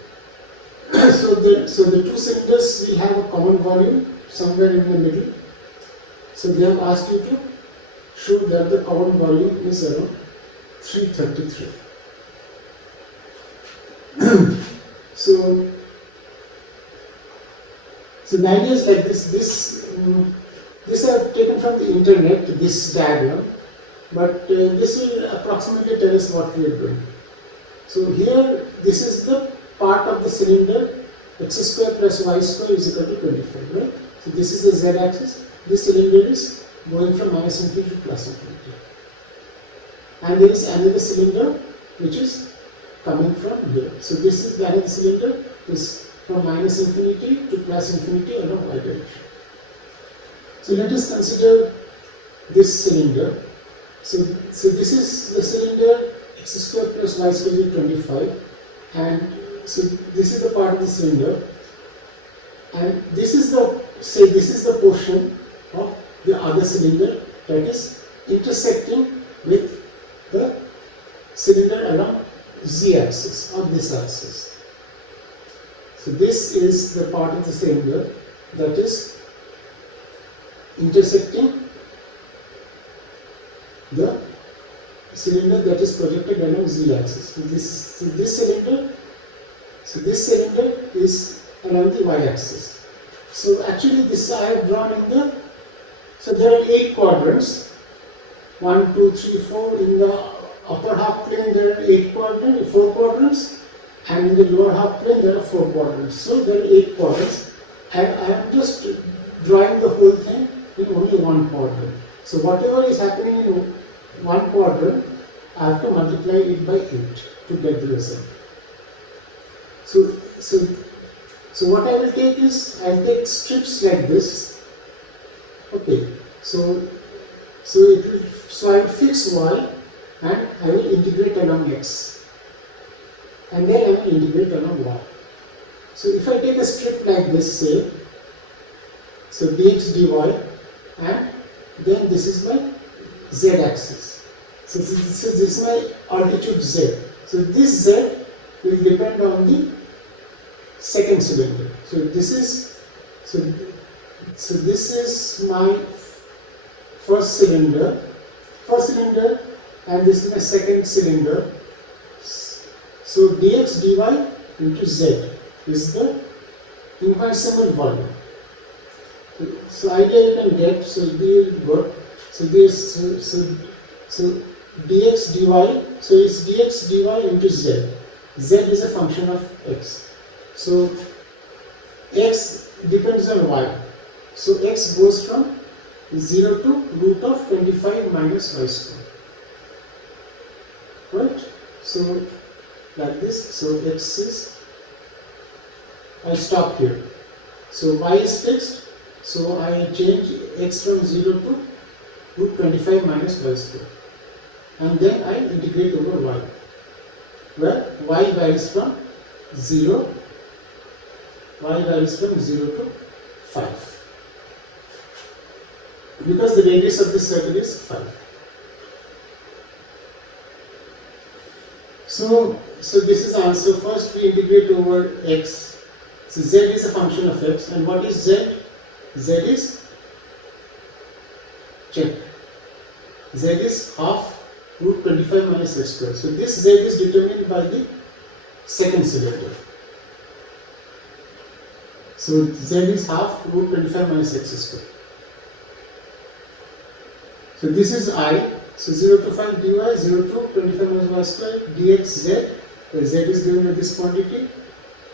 So the two cylinders will have a common volume somewhere in the middle. So they have asked you to show that the common volume is around 333. So the idea is like this. This I have taken from the internet, this diagram, but this will approximately tell us what we are doing. So here, this is the part of the cylinder, x square plus y square is equal to 25, right? So this is the z axis. This cylinder is going from minus infinity to plus infinity. And there is another cylinder which is coming from here. So this is the another cylinder is from minus infinity to plus infinity along y direction. So let us consider this cylinder. So this is the cylinder x square plus y square is 25, and so this is the part of the cylinder, and this is the portion of the other cylinder that is intersecting with the cylinder along z axis or this axis. So this is the part of the cylinder that is intersecting the cylinder that is projected along z axis. So this cylinder is along the y axis. So actually this I have drawn in the, so there are 8 quadrants, 1, 2, 3, 4. In the upper half plane there are 4 quadrants, and in the lower half plane there are 4 quadrants. So there are 8 quadrants. I am just drawing the whole thing in only one quadrant. So whatever is happening in one quadrant, I have to multiply it by 8 to get the result. So what I will take is, I will take strips like this. Okay, so I will fix y and I will integrate along x, and then I will integrate along y. So if I take a strip like this, say, so dx dy, and then this is my z axis. So this is my altitude z. So this z will depend on the second cylinder. So this is my first cylinder, and this is my second cylinder. So dx dy into z is the infinitesimal volume. So idea you can get. So there work. So dx dy. So it's dx dy into z. Z is a function of x. So x depends on y. So x goes from 0 to root of 25 minus y square. Right? So like this. So x is, I stop here. So y is fixed. So I change x from 0 to root 25 minus y square. And then I integrate over y. where y varies from 0 to 5, because the radius of this circle is 5. So this is answer. First we integrate over x. So z is a function of x, and what is z? Z is, check, z is half root 25 minus x square. So this z is determined by the second cylinder. So z is half root 25 minus x square. So this is I. So 0 to 5 dy, 0 to 25 minus y square dx z, where z is given by this quantity.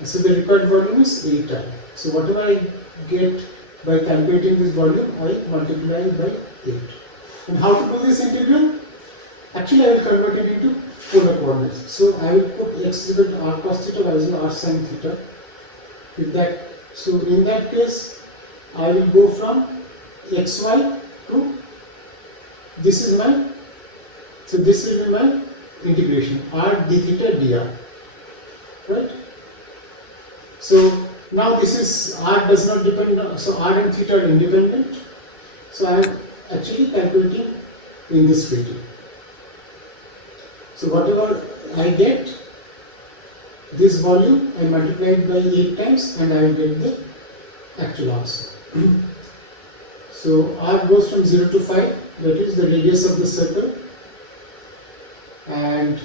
So the required volume is 8I. So whatever I get by calculating this volume, I multiply by 8. And how to do this integral? Actually, I will convert it into polar coordinates. So I will put x is equal to r cos theta, y is equal to r sin theta. With that, so in that case, I will go from xy to, this is my, so this will be my integration, r d theta dr, right? So now this is, r does not depend on, so r and theta are independent. So I am actually calculating in this way. So whatever I get, this volume I multiply it by 8 times and I will get the actual answer. So r goes from 0 to 5, that is the radius of the circle, and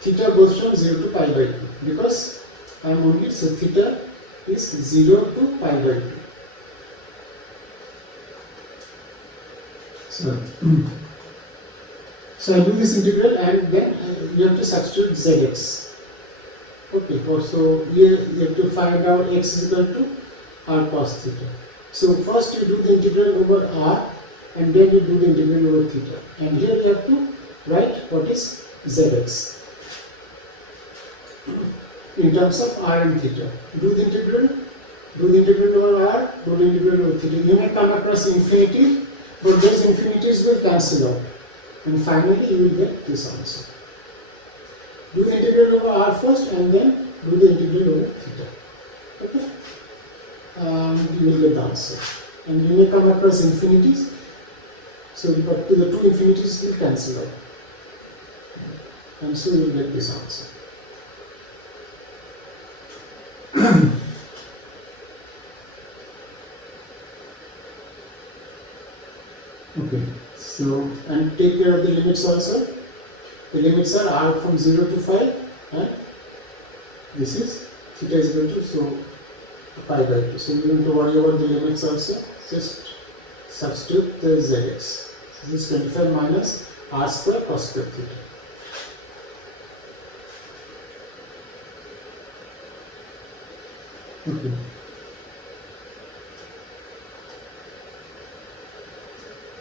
theta goes from 0 to pi by 2, because I am only, so theta is 0 to pi by 2. So I do this integral, and then you have to substitute zx. Okay, so you have to find out x is equal to r cos theta. So first you do the integral over r, and then you do the integral over theta. And here you have to write what is zx in terms of r and theta. Do the integral over r, do the integral over theta. You may come across infinity, but those infinities will cancel out. And finally you will get this answer. Do the integral over r first, and then do the integral over theta. Okay? And you will get the answer. And you may come across infinities, so but the two infinities will cancel out. And so you will get this answer. Okay, so, and take care of the limits also. The limits are r from 0 to 5, and this is theta is equal to, so, pi by 2. So you don't have to worry about the limits also, just substitute the zx. So this is 25 minus r square cos square theta. Okay.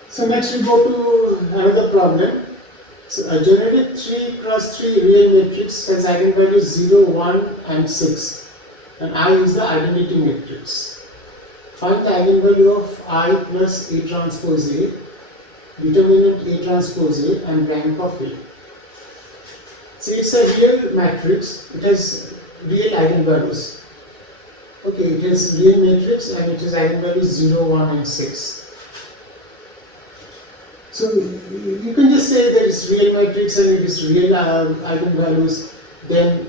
So next we go to another problem. So a generic 3 cross 3 real matrix has eigenvalues 0, 1 and 6, and I is the identity matrix. Find the eigenvalue of I plus A transpose A, determinant A transpose A, and rank of A. So it's a real matrix, it has real eigenvalues. Okay, it has real matrix and it has eigenvalues 0, 1 and 6. So you can just say that it's real matrix and it is real eigenvalues, then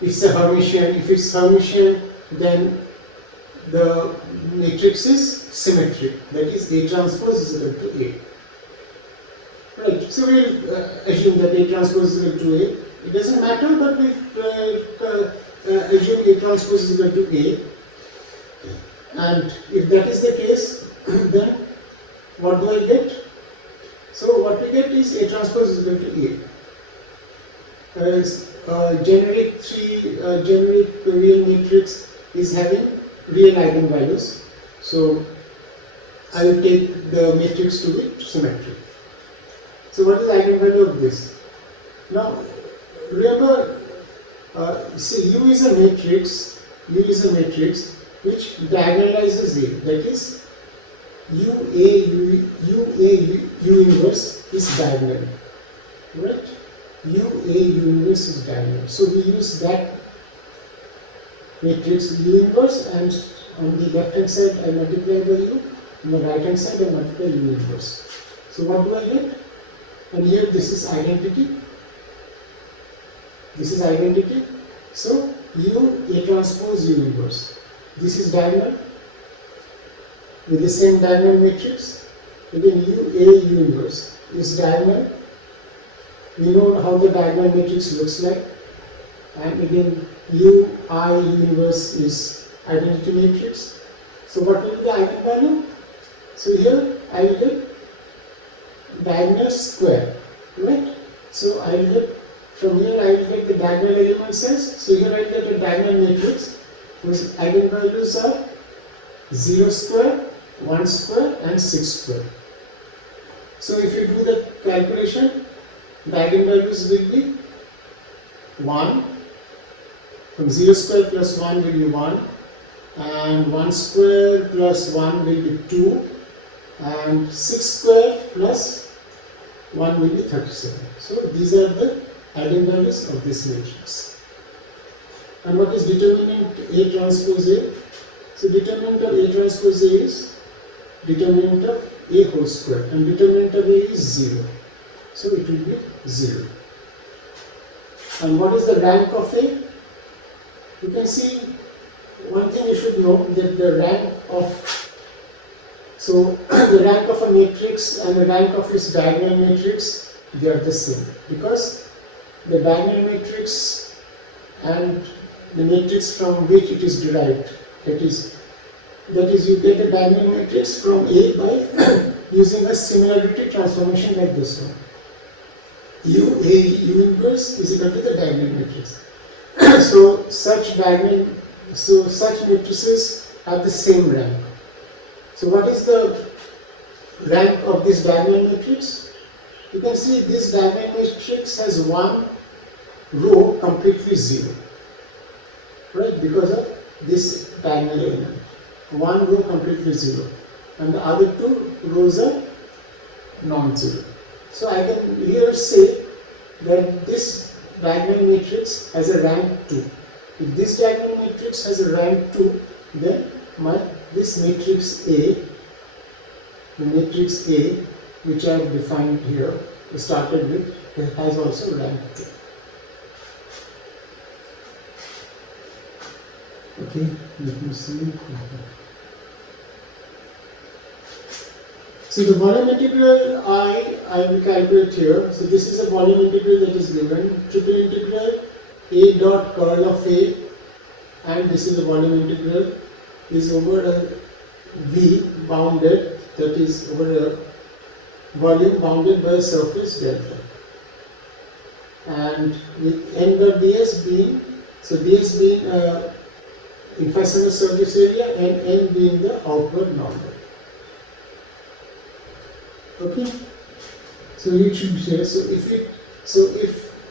it's a Hermitian. If it's Hermitian, then the matrix is symmetric, that is A transpose is equal to A. Right, so we'll assume that A transpose is equal to A. It doesn't matter, but we assume A transpose is equal to A. And if that is the case, then what do I get? So what we get is A transpose is equal to A. As generic real matrix is having real eigenvalues. So I will take the matrix to be symmetric. So what is the eigenvalue of this? Now remember, see U is a matrix. U is a matrix which diagonalizes A. That is, U inverse is diagonal, right? U A U inverse is diagonal. So we use that matrix U inverse, and on the left hand side I multiply by U, on the right hand side I multiply U inverse. So what do I get? And here this is identity. This is identity. So U A transpose U inverse. This is diagonal with the same diagonal matrix. Again U A U inverse is diagonal. We know how the diagonal matrix looks like. And again U I U inverse is identity matrix. So what will be the eigenvalue? So here I will get diagonal square, right? So I will get, from here I will get the diagonal elements as, so here I will get a diagonal matrix whose eigenvalues are 0 square, 1 square and 6 square. So if you do the calculation, the eigenvalues will be 1, from 0 square plus 1 will be 1, and 1 square plus 1 will be 2, and 6 square plus 1 will be 37. So these are the eigenvalues of this matrix. And what is determinant A transpose A? So determinant of A transpose A is determinant of A whole square, and determinant of A is 0. So it will be 0. And what is the rank of A? You can see, one thing you should know, that the rank of, so the rank of a matrix and the rank of its diagonal matrix, they are the same, because the diagonal matrix and the matrix from which it is derived, that is you get a diagonal matrix from A by using a similarity transformation like this one. U A U inverse is equal to the diagonal matrix. So such matrices have the same rank. So what is the rank of this diagonal matrix? You can see this diagonal matrix has one row completely 0, right, because of this diagonal element. One row completely 0, and the other two rows are non-zero. So I can here say that this diagonal matrix has a rank 2. If this diagonal matrix has a rank 2, then this matrix A, the matrix A, which I have defined here, started with, it has also rank 2. Okay, let me see. So the volume integral I will calculate here. So this is a volume integral that is given. Triple integral A dot curl of A, and this is a volume integral, is over a V bounded, that is over a volume bounded by a surface delta. And with n dot ds being, so ds being infrastructure surface area and n being the outward normal. Okay, so it should be here. So if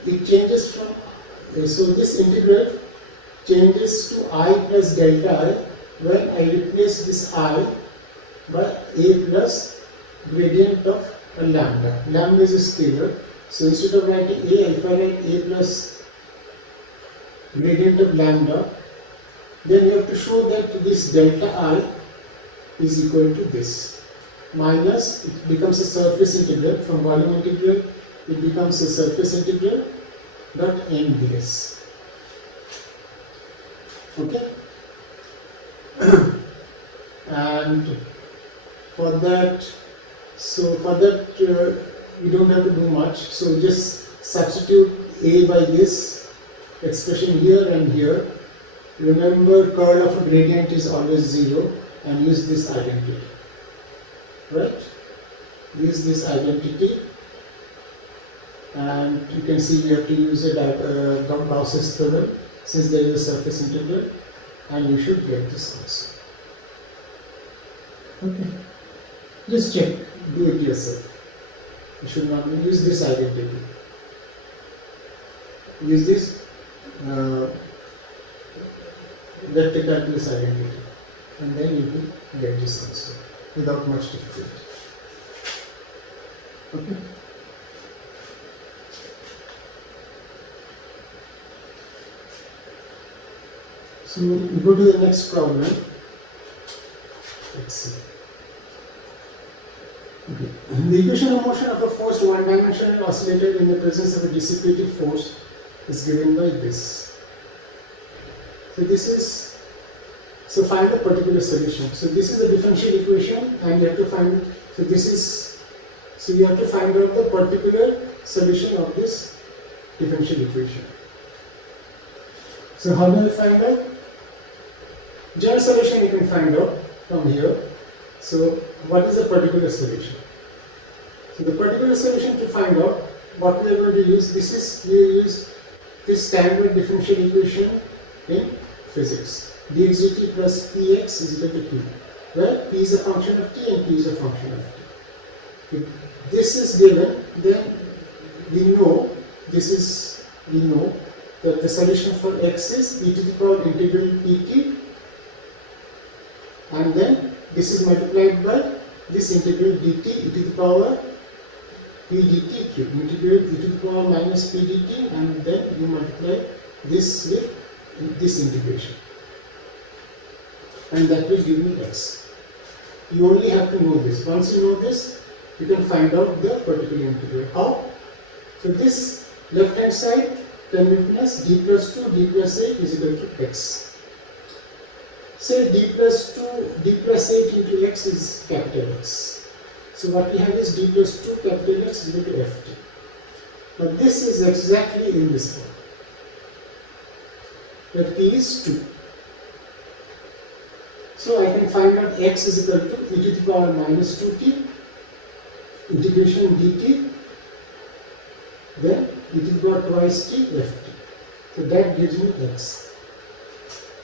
it changes from, so this integral changes to I plus delta I when I replace this I by A plus gradient of a lambda. Lambda is a scalar. So instead of writing A, if I write A plus gradient of lambda, then you have to show that this delta I is equal to this. Minus, it becomes a surface integral, from volume integral it becomes a surface integral dot n ds. Okay, and for that, we don't have to do much, so just substitute A by this expression here and here. Remember, curl of a gradient is always 0, and use this identity. Right? Use this identity, and you can see we have to use a Gauss's theorem since there is a surface integral, and you should get this also. Okay, just check, do it yourself. You should not use this identity. Use this vector calculus identity, and then you will get this also without much difficulty. Okay. So we go to the next problem. Let's see. Okay. The equation of motion of a forced one-dimensional oscillator in the presence of a dissipative force is given by this. So find the particular solution. So this is the differential equation, and you have to find. So you have to find out the particular solution of this differential equation. So how do you find out? General solution you can find out from here. So what is the particular solution? So the particular solution to find out what we are going to use, we use this standard differential equation in physics. dx plus px is equal to q, where p is a function of t and q is a function of t. If this is given, then we know that the solution for x is e to the power integral pt, and then this is multiplied by this integral dt e to the power p dt cube, integral e to the power minus p dt, and then you multiply this with this integration, and that will give me x. You only have to know this. Once you know this, you can find out the particular integral. How? So this left hand side can be plus d plus 2 d plus 8 is equal to x. Say d plus 8 into x is capital X. So what we have is d plus 2 capital X is equal to ft. Now this is exactly in this form, where p is 2. So I can find out x is equal to e to the power minus 2t integration dt, then e to the power twice t ft. So that gives me x.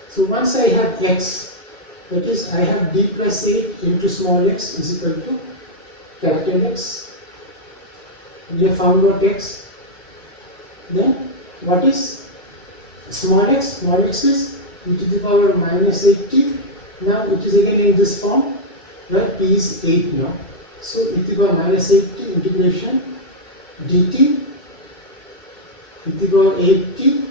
So once I have x, that is I have d plus 8 into small x is equal to capital X. We have found out x. Then what is small x? Small x is e to the power minus 8t. Now it is again in this form, where p is 8 now. So e to the power minus 8t integration dt e to the power 8t,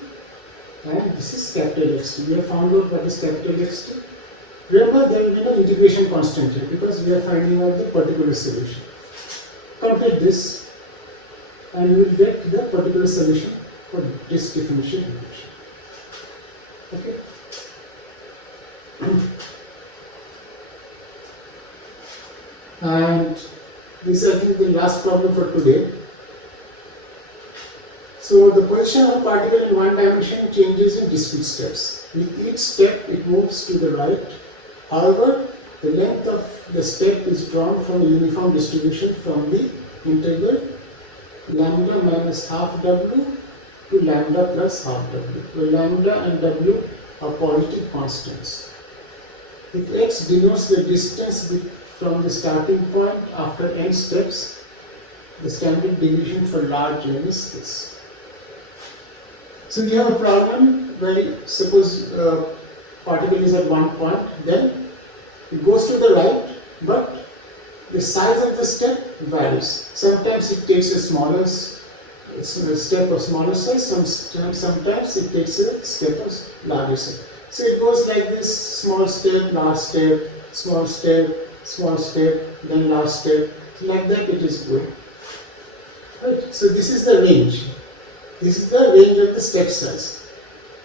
and this is capital Xt. We have found out what is capital Xt. Remember, there will be no integration constant here because we are finding out the particular solution. Complete this, and we will get the particular solution for this differential equation. Okay. And this is, I think, the last problem for today. So the position of a particle in one dimension changes in discrete steps. With each step, it moves to the right. However, the length of the step is drawn from a uniform distribution from the integral lambda minus half w to lambda plus half w, where lambda and w are positive constants. If x denotes the distance from the starting point after n steps, the standard deviation for large n is this. So we have a problem where suppose particle is at one point, then it goes to the right, but the size of the step varies. Sometimes it takes a smaller step of smaller size, sometimes it takes a step of larger size. So it goes like this: small step, large step, small step, small step, then large step. Like that it is going. Right? So this is the range. This is the range of the step size.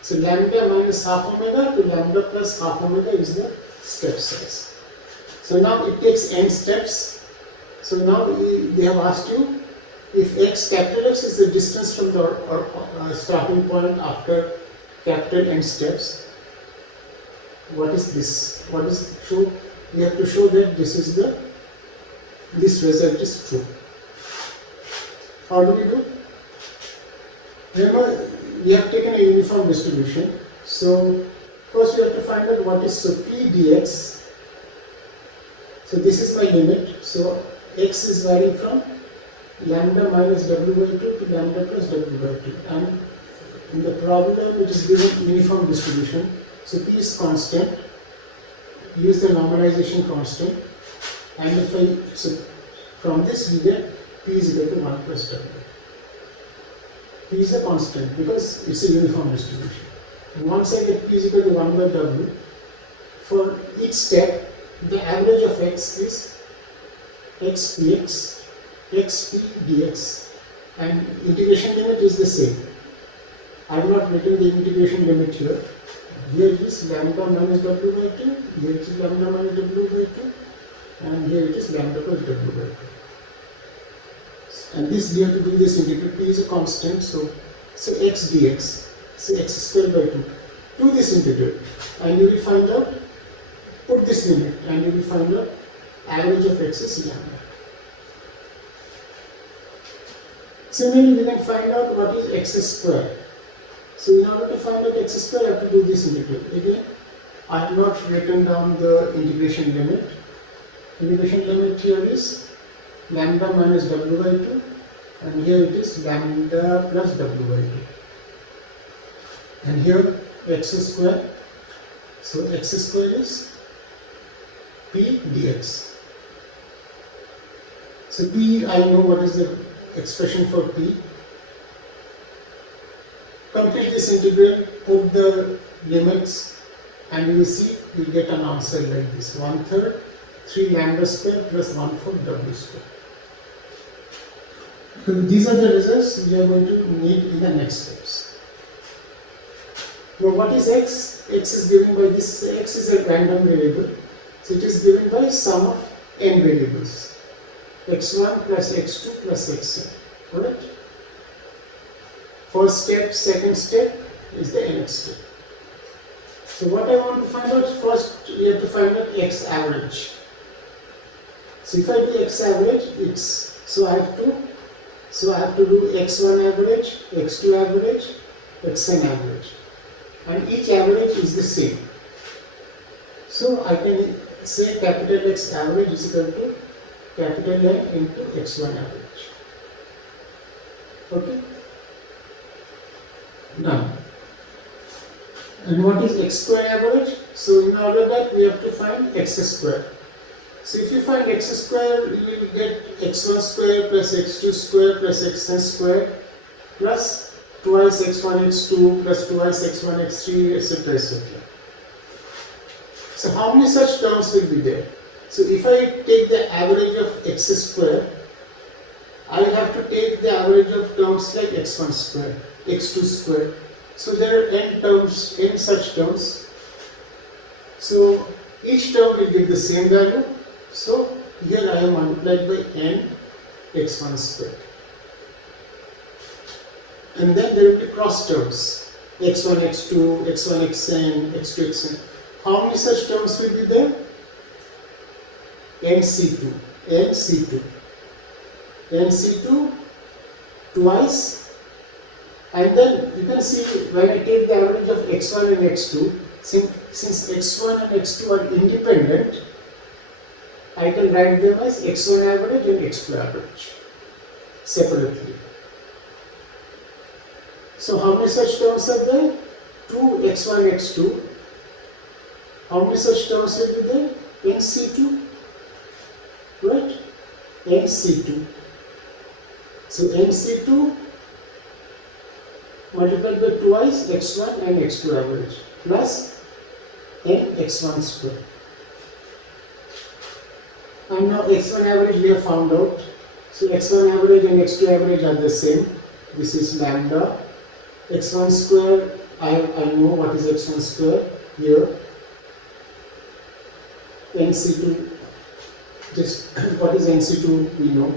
So lambda minus half omega to lambda plus half omega is the step size. So now it takes n steps. So now they have asked you if capital X is the distance from the starting point after capital N steps. What is this? What is show? We have to show that this result is true. How do we do? Remember, we have taken a uniform distribution. So first we have to find out what is p dx. So this is my limit. So x is varying from lambda minus w by 2 to lambda plus w by 2. And in the problem it is given uniform distribution. So p is constant. Use the normalization constant. And from this we get p is equal to 1 plus w. P is a constant because it's a uniform distribution. Once I get p is equal to 1 by w, for each step, the average of x is x px, x p dx, and integration limit is the same. I have not written the integration limit here. Here it is lambda minus w by 2, here it is lambda minus w by 2, and here it is lambda plus w by 2. And this, we have to do this integral. P is a constant, so x dx, so x square by 2. Do this integral, and you will find out, put this limit, and you will find out average of x is lambda. Similarly, we can find out what is x square. So in order to find out x square, I have to do this integral. Again, I have not written down the integration limit. Integration limit here is lambda minus w by 2, and here it is lambda plus w by 2. And here x square, so x square is p dx. So p, I know what is the expression for p. Complete this integral, put the limits, and you will see you will get an answer like this: 1/3 3 lambda square plus 1/4 w square. So these are the results we are going to need in the next steps. Now what is x? X is given by this, x is a random variable, so it is given by sum of n variables, x1 plus x2 plus xn, correct? First step, second step is the nth step. So what I want to find out, first we have to find out x average. So if I do x average, so I have to do x1 average, x2 average, xn average, and each average is the same. So I can say capital X average is equal to capital N into x1 average. Okay? Done. And what is x square average? So in order that we have to find x square. So if you find x square, you will get x1 square plus x2 square plus xn square plus twice x1 x2 plus twice x1 x3, etc., etc. So how many such terms will be there? So if I take the average of x square, I will have to take the average of terms like x1 square, x2 square. So there are n terms, n such terms. So each term will give the same value. So here I am multiplied by n x1 square. And then there will be cross terms, x1, x2, x1, xn, x2, xn. How many such terms will be there? nc2, nc2, nc2 twice, and then you can see when I take the average of x1 and x2, since x1 and x2 are independent, I can write them as x1 average and x2 average separately. So how many such terms are there? 2 x1, x2. How many such terms will be there? nc2, right? nc2. So nc2 multiplied by twice x1 and x2 average plus n x1 square. And now x1 average we have found out. So x1 average and x2 average are the same. This is lambda. x1 square, I know what is x1 square here. nc2, just what is nc2 we know.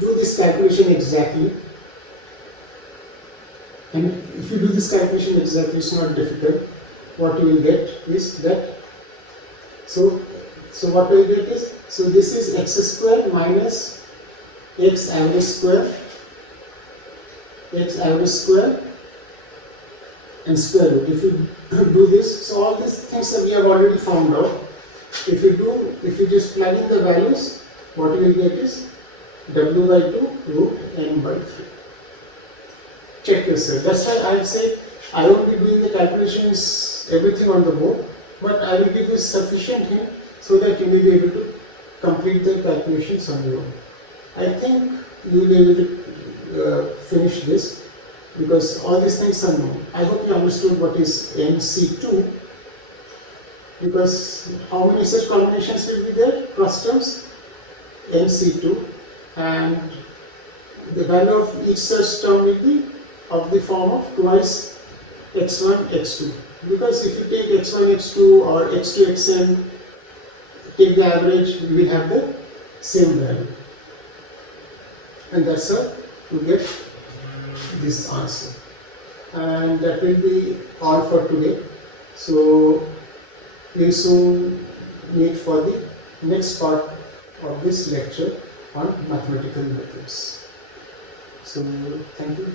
Do this calculation exactly. And if you do this calculation exactly, it's not difficult. What you will get is that, so what we get is, so this is x square minus x average square, and square root. If you do this, so all these things that we have already found out, if you just plug in the values, what you will get is w by 2 root n by 3. Check yourself. That's why I have said I won't be doing the calculations, everything on the board, but I will give you sufficient hint so that you may be able to complete the calculations on your own. I think you will be able to finish this, because all these things are known. I hope you understood what is NC2, because how many such combinations will be there, cross terms? NC2, and the value of each such term will be of the form of twice x1, x2. Because if you take x1, x2 or x2, xn, take the average, we will have the same value. And that's how you get this answer. And that will be all for today. So we will soon meet for the next part of this lecture on mathematical methods. So thank you.